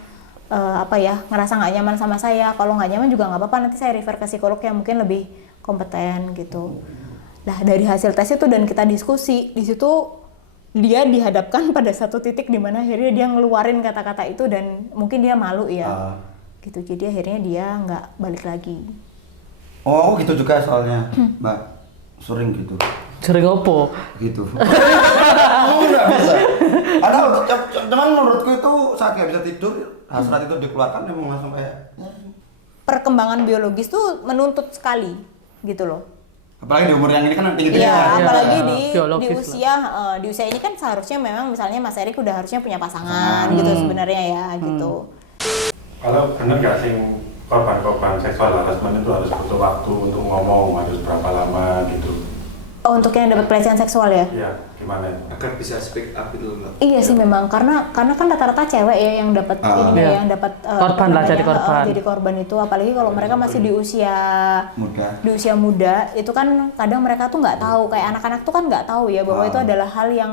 ngerasa nggak nyaman sama saya? Kalau nggak nyaman juga nggak apa-apa, nanti saya refer ke psikolog yang mungkin lebih kompeten gitu. Nah dari hasil tes itu dan kita diskusi di situ, dia dihadapkan pada satu titik di mana akhirnya dia ngeluarin kata-kata itu dan mungkin dia malu ya gitu. Jadi akhirnya dia nggak balik lagi. Oh, gitu juga soalnya, Mbak. Sering gitu. Sering opo? Gitu. Oh, nggak bisa. Ada cuman menurutku itu saat nggak bisa tidur, hasrat itu dikeluarkan memang langsung kayak Perkembangan biologis tuh menuntut sekali gitu loh. apalagi di umur yang ini kan tinggi-tinggi Iya, kan. apalagi Iya, di biologis di usia ini kan seharusnya memang misalnya Mas Erik udah harusnya punya pasangan gitu sebenarnya ya gitu. Kalau bener nggak sih korban-korban seksual harassment itu harus butuh waktu untuk ngomong, harus berapa lama gitu? Oh, untuk yang dapat pelecehan seksual ya? Iya, gimana itu? Agar bisa speak up itu loh. Iya sih memang karena kan rata-rata cewek ya yang dapat ini Iya. yang dapat Korban lah, jadi korban. jadi korban itu apalagi kalau mereka masih di usia Muda. itu kan kadang mereka tuh nggak tahu kayak anak-anak tuh kan nggak tahu ya bahwa itu adalah hal yang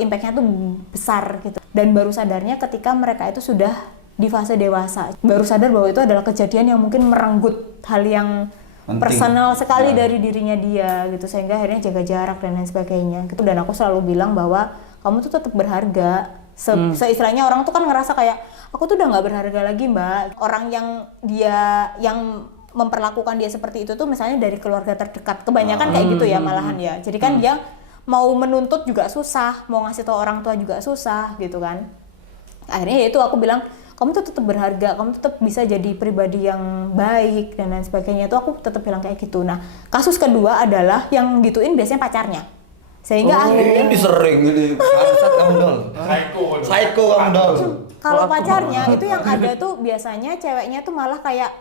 impactnya tuh besar gitu dan baru sadarnya ketika mereka itu sudah di fase dewasa baru sadar bahwa itu adalah kejadian yang mungkin merenggut hal yang Penting. personal sekali dari dirinya dia gitu sehingga akhirnya jaga jarak dan lain sebagainya gitu dan aku selalu bilang bahwa kamu tuh tetap berharga seistilahnya orang tuh kan ngerasa kayak aku tuh udah nggak berharga lagi mbak orang yang memperlakukan dia seperti itu tuh misalnya dari keluarga terdekat kebanyakan kayak gitu ya malahan ya jadi kan dia mau menuntut juga susah mau ngasih tau orang tua juga susah gitu kan akhirnya ya itu aku bilang kamu tuh tetap berharga, kamu tetap bisa jadi pribadi yang baik dan lain sebagainya itu aku tetap bilang kayak gitu. Nah kasus kedua adalah yang gituin biasanya pacarnya, sehingga akhirnya Ini sering ini bangsat kamu dol. Psycho kamu dol. kalau pacarnya itu yang ada tuh biasanya ceweknya tuh malah kayak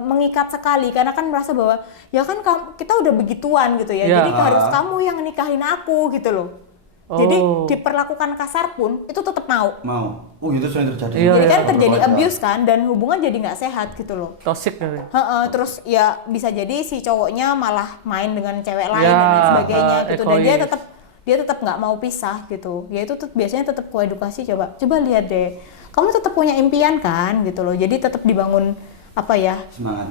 mengikat sekali karena kan merasa bahwa ya kan kita udah begituan gitu ya, Ya. jadi harus kamu yang nikahin aku gitu loh. Jadi diperlakukan kasar pun itu tetap mau. Oh itu sering terjadi. Iya, Jadi kan iya. terjadi abuse kan dan hubungan jadi nggak sehat gitu loh. Toxic kali. Terus ya bisa jadi si cowoknya malah main dengan cewek lain Ya, dan lain sebagainya gitu dan egois. dia tetap nggak mau pisah gitu. Ya itu tuh biasanya tetap koedukasi coba lihat deh. Kamu tetap punya impian kan gitu loh. Jadi tetap dibangun apa ya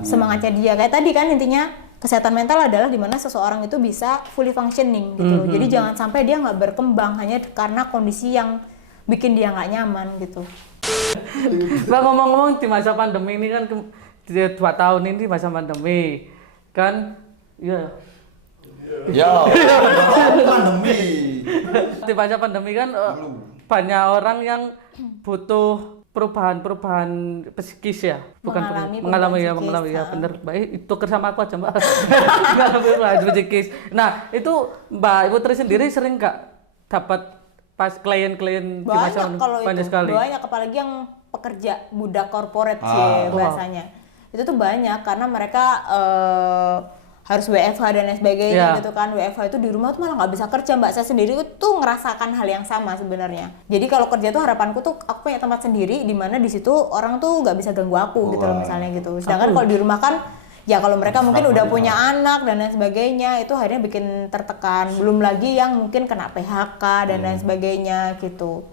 semangatnya dia kayak tadi kan intinya kesehatan mental adalah dimana seseorang itu bisa fully functioning gitu loh. Jadi jangan sampai dia nggak berkembang hanya karena kondisi yang bikin dia nggak nyaman gitu. Mbak ngomong-ngomong di masa pandemi ini kan 2 tahun ini di masa pandemi kan ya Pandemi. di masa pandemi kan banyak orang yang butuh perubahan psikis ya bukan mengalami ya bener Mbak itu sama aku aja Mbak mengalami perubahan psikis. Nah itu Mbak Ibu Tri sendiri sering nggak dapat pas klien-klien di masa banyak sekali banyak apalagi yang pekerja budak korporat sih bahasanya itu tuh banyak karena mereka harus WFH dan lain sebagainya gitu kan. WFH itu di rumah tuh malah nggak bisa kerja mbak. Saya sendiri tuh ngerasakan hal yang sama sebenarnya. Jadi kalau kerja tuh harapanku tuh aku punya tempat sendiri di mana di situ orang tuh nggak bisa ganggu aku gitu loh misalnya gitu. Sedangkan kalau di rumah kan ya kalau mereka mungkin udah punya anak dan lain sebagainya itu akhirnya bikin tertekan. Belum lagi yang mungkin kena PHK dan lain sebagainya gitu.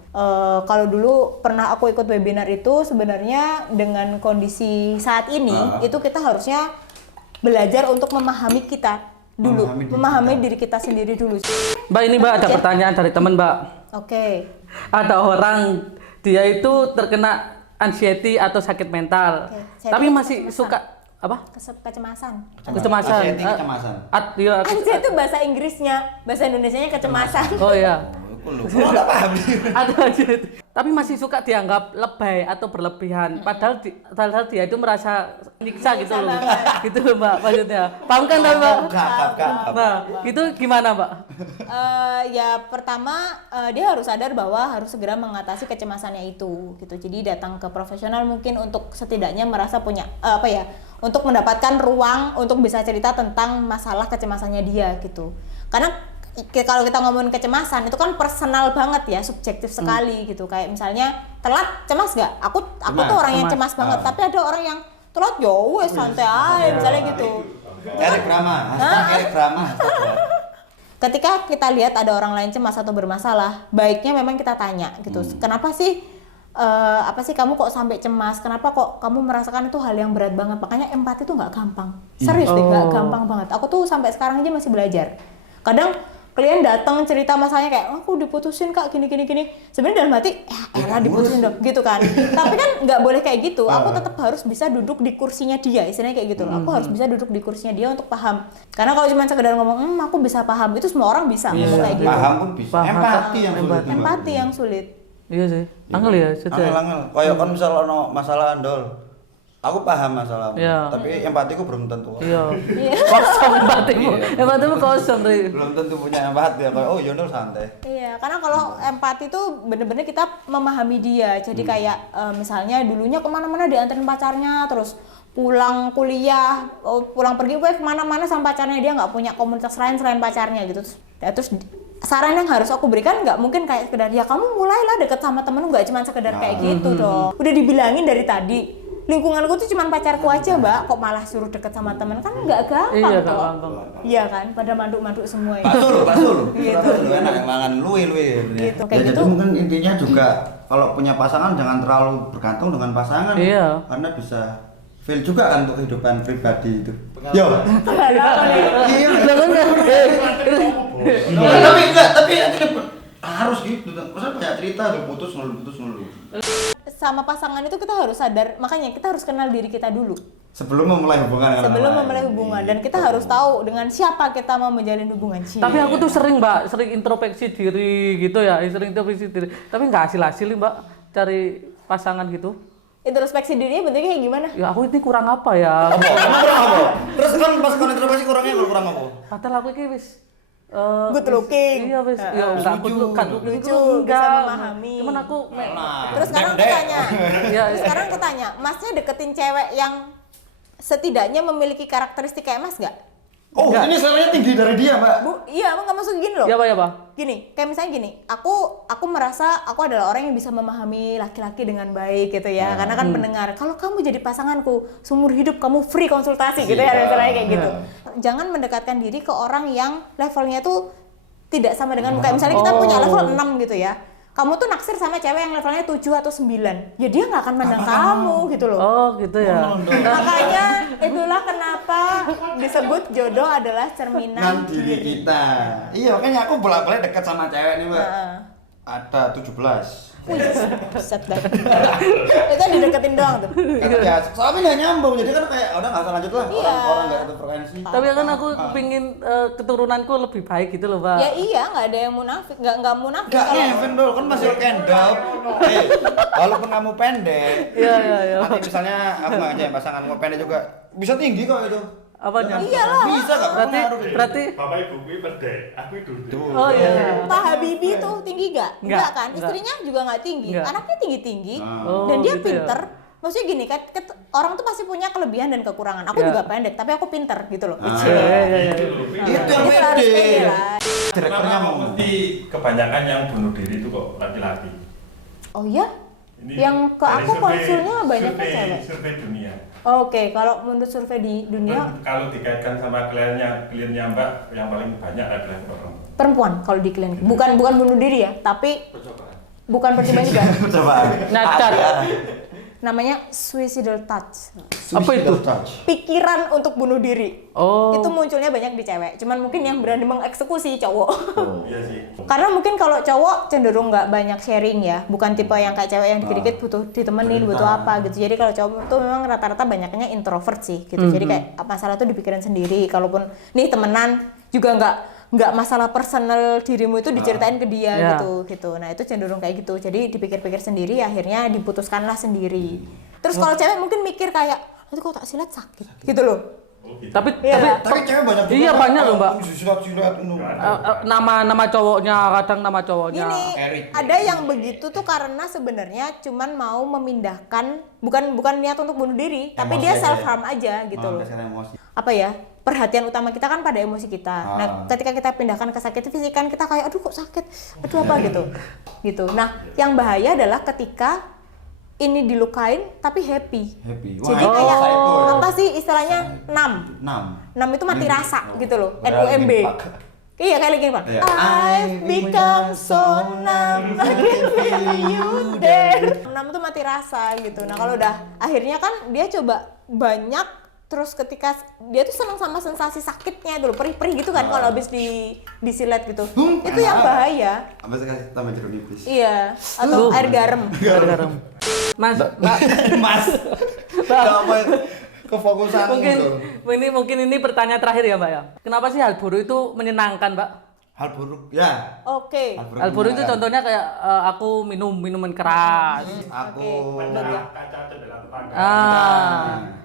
Kalau dulu pernah aku ikut webinar itu sebenarnya dengan kondisi saat ini itu kita harusnya belajar untuk memahami kita dulu, memahami diri kita sendiri dulu. Mbak ini Mbak ada pertanyaan dari teman Mbak. Oke. Ada orang dia itu terkena anxiety atau sakit mental, tapi masih suka apa? Kecemasan. Kecemasan. Kecemasan. Iya. Anxiety itu bahasa Inggrisnya, bahasa Indonesianya kecemasan. Oh iya. Nggak paham. Ada aja itu. Tapi masih suka dianggap lebay atau berlebihan. Padahal dia itu merasa nyiksa gitu loh. Gitu loh Mbak maksudnya. Paham kan Mbak? Nah, itu gimana Mbak? Ya pertama dia harus sadar bahwa harus segera mengatasi kecemasannya itu gitu. Jadi datang ke profesional mungkin untuk setidaknya merasa punya untuk mendapatkan ruang untuk bisa cerita tentang masalah kecemasannya dia gitu. Karena kalau kita ngomongin kecemasan itu kan personal banget ya, subjektif sekali gitu. Kayak misalnya telat cemas gak? Aku tuh orang yang cemas banget, tapi ada orang yang telat ya wes santai aja misalnya gitu. Erik Rama. Ketika kita lihat ada orang lain cemas atau bermasalah, baiknya memang kita tanya gitu. Kenapa sih apa sih kamu kok sampai cemas? Kenapa kok kamu merasakan itu hal yang berat banget? Makanya empati tuh nggak gampang. Serius deh, nggak gampang banget. Aku tuh sampai sekarang aja masih belajar. Kadang Kalian datang cerita masalahnya kayak, aku diputusin kak, gini. Sebenarnya dalam hati, elah diputusin dong, gitu kan. Tapi kan nggak boleh kayak gitu. Aku tetap harus bisa duduk di kursinya dia, istilahnya kayak gitu loh. Aku harus bisa duduk di kursinya dia untuk paham. Karena kalau cuma sekedar ngomong, aku bisa paham, itu semua orang bisa ngomong kayak gitu. Paham pun bisa. Paham. Empati yang sulit. Empati yang sulit. Iya sih. Angel ya, setuju. Angel. Kayak kan misal ono masalah ndol. Aku paham masalahmu, Iya. tapi empatiku belum tentu. Iya. Kosong empatimu. Empatimu kosong, Ri. Belum tentu punya empati ya. Kayak oh ya ndol santai. Iya, karena kalau empati tuh bener-bener kita memahami dia. Jadi kayak misalnya dulunya kemana-mana dianterin pacarnya, terus pulang kuliah, pulang pergi gue kemana-mana sama pacarnya, dia nggak punya komunitas lain selain pacarnya gitu. Terus saran yang harus aku berikan nggak mungkin kayak sekedar ya kamu mulailah deket sama temen, nggak cuma sekedar kayak gitu dong. Udah dibilangin dari tadi. Lingkunganku tuh cuma pacarku aja mbak, kok malah suruh deket sama temen, kan nggak gampang Iya, toh. gampang. Iya kan, pada manduk-manduk semua ya. Bakso lu. Gitu. Lu enak yang mangan luwe. Gitu, Ya, kayak jadi gitu. mungkin intinya juga kalau punya pasangan jangan terlalu bergantung dengan pasangan. Iya. Karena bisa fail juga kan untuk kehidupan pribadi itu. Yo. Iya. Tapi harus gitu. Masa banyak cerita udah putus ngeluh. Sama pasangan itu kita harus sadar, makanya kita harus kenal diri kita dulu Sebelum memulai hubungan dengan sebelum orang lain. memulai hubungan, dan kita harus tahu dengan siapa kita mau menjalin hubungan. Tapi aku tuh sering mbak, sering introspeksi diri gitu ya, sering introspeksi diri. Tapi nggak hasil mbak, cari pasangan gitu. Introspeksi dirinya bentuknya kayak gimana? Ya aku ini kurang apa ya? Kurang apa? Terus kan pas kon introspeksi kurangnya kurang apa? Padahal aku ini wis Good looking. Iya wis, ya enggak aku lucu, lucu, enggak. bisa memahami. Cuman aku Terus sekarang aku Dek. tanya, Iya. terus sekarang aku tanya, masnya deketin cewek yang setidaknya memiliki karakteristik kayak mas nggak? Oh, ini seleranya tinggi dari dia, Mbak. Bu, iya, emang nggak masuk gini loh. ya Pak. Gini, kayak misalnya gini, aku merasa aku adalah orang yang bisa memahami laki-laki dengan baik gitu ya, karena kan pendengar, kalau kamu jadi pasanganku seumur hidup kamu free konsultasi gitu ya, misalnya kayak gitu. Jangan mendekatkan diri ke orang yang levelnya tuh tidak sama dengan kayak misalnya kita punya level 6 gitu ya. Kamu tuh naksir sama cewek yang levelnya 7 atau 9. Ya dia nggak akan mandang kamu gitu loh. Oh gitu ya. Makanya itulah kenapa disebut jodoh adalah cerminan Diri kita. Iya, makanya aku bolak-balik dekat sama cewek nih, Mbak. Heeh. Ada 17. Wih, buset dah. Itu dideketin doang tuh. Ya, soalnya nggak nyambung, jadi kan kayak udah nggak usah lanjut lah. Iya. Orang nggak satu frekuensi. Tapi kan aku pingin keturunanku lebih baik gitu loh Pak. Ya iya, nggak ada yang munafik, nggak munafik. Gak Kalau- Kevin dulu, kan masih kendal. Walaupun kamu pendek, Iya. nanti misalnya aku nggak ngajak pasangan kamu pendek juga bisa tinggi kok itu. Apanya? Iyalah. Bisa nggak? Berarti Bapak ibu gue pendek, aku duduk. oh iya. Pak Habibie tuh tinggi gak? Nggak, kan? nggak. Istrinya juga nggak tinggi, Nggak. anaknya tinggi-tinggi, Oh, dan dia gitu ya. pinter. Maksudnya gini, orang tuh pasti punya kelebihan dan kekurangan. Aku Ya. juga pendek, tapi aku pinter gitu loh. Iya. Itu yang Itu harus pede pede. lah. Direkturnya Kenapa mau mesti kebanyakan yang bunuh diri itu kok laki-laki? Oh iya? Ini Yang ke dari aku konsulnya banyaknya survei- cewek. Survei dunia. Oke, kalau menurut survei di dunia Kalau dikaitkan sama kliennya Mbak, yang paling banyak adalah perempuan. perempuan kalau di klinik. Bukan bunuh diri ya, tapi bukan percobaan juga. coba. Nacar. Namanya suicidal touch. Apa itu? Pikiran untuk bunuh diri. Oh. Itu munculnya banyak di cewek. Cuman mungkin yang berani mengeksekusi cowok. Iya sih. Karena mungkin kalau cowok cenderung nggak banyak sharing ya, bukan tipe yang kayak cewek yang dikit-dikit butuh ditemenin, butuh apa gitu. Jadi kalau cowok tuh memang rata-rata banyaknya introvert sih gitu. Jadi kayak masalah tuh dipikirin sendiri. Kalaupun nih temenan juga nggak masalah personal dirimu itu diceritain ke dia Ya. gitu. Nah itu cenderung kayak gitu. Jadi dipikir-pikir sendiri, akhirnya diputuskanlah sendiri. Terus kalau cewek mungkin mikir kayak, nanti kok tak silat sakit gitu loh. Tapi Iya. Tapi cewek banyak juga. Iya, banyak loh, Mbak. Silat-silat nama cowoknya, kadang nama cowoknya. Gini, Erik. ada yang begitu tuh karena sebenarnya cuman mau memindahkan, bukan niat untuk bunuh diri, tapi Emosi dia aja self ya? harm aja gitu loh. Emosi. Apa ya? Perhatian utama kita kan pada emosi kita. Nah, ketika kita pindahkan ke sakit fisik kan kita kayak aduh kok sakit, aduh apa gitu. Gitu. Nah, yang bahaya adalah ketika ini dilukain tapi happy. Jadi Wah, kayak psycho ya. apa sih istilahnya 6. 6 itu mati rasa gitu loh. Padahal NUMB. Linkin Park. Iya kayak Linkin Park. Iya. I've become so numb, I can feel you there. 6 tuh mati rasa gitu. Nah kalau udah akhirnya kan dia coba banyak terus ketika dia tuh seneng sama sensasi sakitnya dulu, perih-perih gitu kan kalau habis disilet gitu. Itu yang bahaya. Abis kasih tambah jeruk nipis. Iya, atau air garam. Garam. Mas, Mbak, Mas. Apa kefokusan mungkin ini pertanyaan terakhir ya, Mbak ya. Kenapa sih hal buruk itu menyenangkan, Mbak? hal buruk ya. Oke. Hal buruk itu contohnya kayak aku minum minuman keras. Aku kaca jendela tetangga.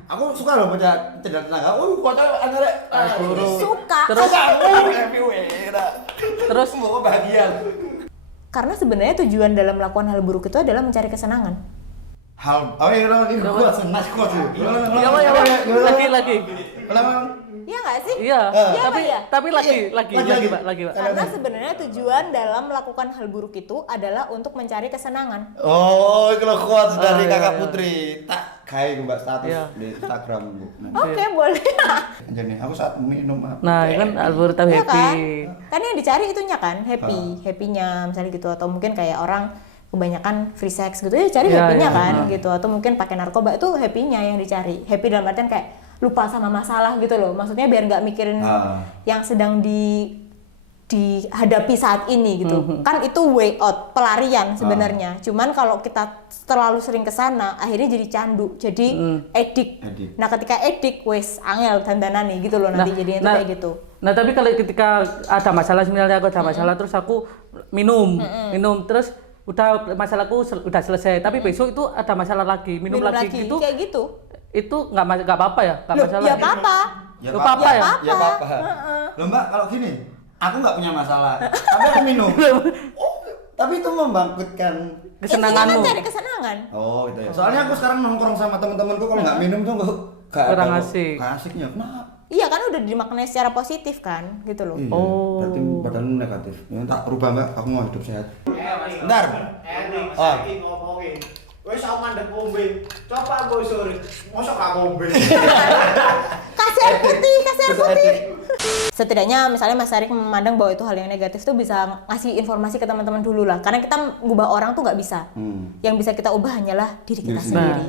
aku suka loh baca cerita tetangga. Kocok antara buruk. Suka. Terus Terus mau bahagia. Karena sebenarnya tujuan dalam melakukan hal buruk itu adalah mencari kesenangan. Ini gua senang kok sih. Ya, lagi. Iya nggak sih? Iya. Iya, Tapi Pak, ya? tapi lagi, Mbak. Karena sebenarnya tujuan dalam melakukan hal buruk itu adalah untuk mencari kesenangan. Oh, kalau quotes dari iya, Kakak iya. Putri, tak kayak Mbak status Iya. di Instagram Bu. Oke, boleh. Jadi aku saat minum Nah, itu kan hal buruk tapi Iya happy. kan? Kan yang dicari itunya kan, happy-nya misalnya gitu, atau mungkin kayak orang kebanyakan free sex gitu ya cari Iya, happy-nya iya. kan gitu, atau mungkin pakai narkoba itu happy-nya yang dicari. Happy dalam artian kayak lupa sama masalah gitu loh. Maksudnya biar nggak mikirin yang sedang dihadapi saat ini gitu. Kan itu way out, pelarian sebenarnya. Cuman kalau kita terlalu sering ke sana, akhirnya jadi candu, jadi edik. Nah, ketika edik wes angel dandanane gitu loh nanti jadinya tuh kayak gitu. Nah, tapi kalau ketika ada masalah, misalnya aku ada masalah terus aku minum terus udah masalahku udah selesai, tapi besok itu ada masalah lagi, minum lagi gitu. Kayak gitu. Itu nggak apa-apa ya? Nggak Loh, masalah. ya apa-apa. Ya Lu apa ya? Ya apa-apa. Loh Mbak, kalau gini, aku nggak punya masalah, tapi aku minum. Tapi itu membangkitkan Kesenanganmu. Kan cari kesenangan. Oh, gitu ya. Soalnya aku sekarang nongkrong sama teman-temanku kalau nggak minum tuh nggak Kurang ada asik. nggak asiknya. Kenapa? Iya kan udah dimaknai secara positif kan, gitu loh. Iya, Oh. berarti badanmu negatif. Ya tak rubah Mbak, aku mau hidup sehat. Bentar. Oh. ngomongin. Wes aku mandek ngombe. Coba aku sore. Mosok gak ngombe. Kasih air putih, kasih air putih. Setidaknya misalnya Mas Arik memandang bahwa itu hal yang negatif tuh bisa ngasih informasi ke teman-teman dulu lah. Karena kita ngubah orang tuh nggak bisa. Yang bisa kita ubah hanyalah diri kita sendiri.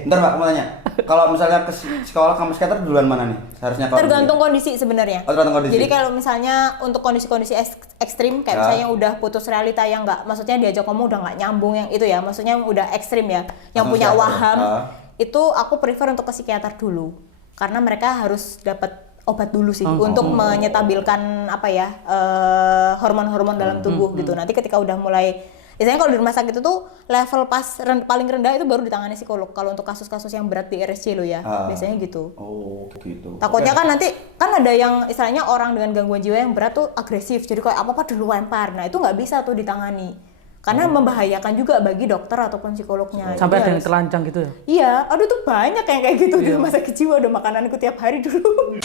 Bentar Mbak, aku mau tanya. Kalau misalnya ke sekolah kamu psikiater duluan mana nih? Seharusnya kalau Tergantung kondisi sebenarnya. Oh, tergantung kondisi. Jadi kalau misalnya untuk kondisi-kondisi ekstrim kayak misalnya udah putus realita yang nggak, maksudnya diajak ngomong udah nggak nyambung yang itu ya, maksudnya udah ekstrim ya, yang Langsung punya psikiater. waham, itu aku prefer untuk ke psikiater dulu, karena mereka harus dapat obat dulu sih untuk menyetabilkan apa ya hormon-hormon dalam tubuh gitu. Nanti ketika udah mulai, biasanya kalau di rumah sakit itu tuh level paling rendah itu baru ditangani psikolog. Kalau untuk kasus-kasus yang berat di RSC lo ya, biasanya gitu. Oh, gitu. Takutnya kan nanti kan ada yang istilahnya orang dengan gangguan jiwa yang berat tuh agresif, jadi kayak apa-apa dilempar. Nah itu nggak bisa tuh ditangani karena membahayakan juga bagi dokter ataupun psikolognya. Sampai Jadi ada yang harus- telanjang gitu ya? Iya, aduh tuh banyak yang kayak gitu di rumah sakit jiwa, udah makananku tiap hari dulu.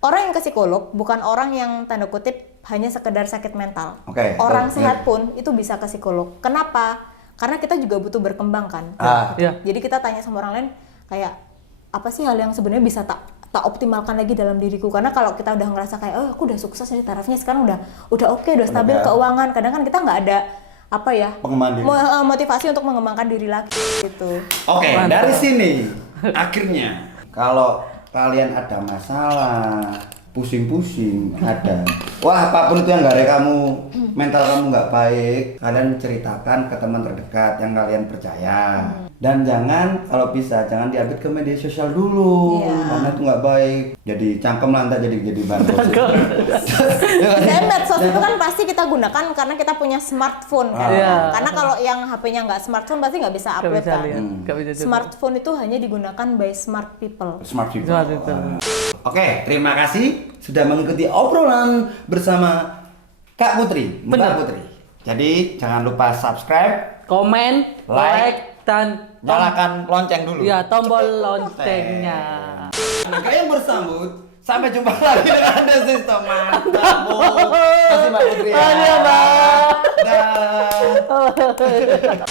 Orang yang ke psikolog bukan orang yang tanda kutip hanya sekedar sakit mental. Oke, Orang betul. sehat pun itu bisa ke psikolog. Kenapa? Karena kita juga butuh berkembang kan. Iya. Jadi kita tanya sama orang lain kayak apa sih hal yang sebenarnya bisa tak optimalkan lagi dalam diriku. Karena kalau kita udah ngerasa kayak oh aku udah sukses nih tarafnya sekarang udah oke, udah stabil ya. keuangan. Kadang kan kita nggak ada apa ya Pengembangan diri. motivasi untuk mengembangkan diri lagi gitu. Oke, Mantap. dari sini akhirnya kalau kalian ada masalah, pusing-pusing ada. Wah, apapun itu yang gak ada kamu, mental kamu nggak baik, kalian ceritakan ke teman terdekat yang kalian percaya. Dan jangan, kalau bisa jangan diupdate ke media sosial dulu, Iya. karena itu nggak baik. Jadi cangkem lantai jadi bahan gosip. Ya kan? Saya medsos itu kan pasti kita gunakan karena kita punya smartphone kan. Iya. Karena kalau yang HP-nya nggak smartphone pasti nggak bisa Nggak upload bisa kan. lihat, nggak bisa coba. Smartphone itu hanya digunakan by smart people. Smart people. Smart people. Oke, terima kasih sudah mengikuti obrolan bersama Kak Putri, Mbak Benar. Putri. Jadi jangan lupa subscribe, Komen, like, dan nyalakan lonceng dulu. ya tombol loncengnya. Nah, kalian bersambut. Sampai jumpa lagi dengan The System. Mantap, Bu. Terima kasih Mbak Putri. Ayo, Mbak. Dah.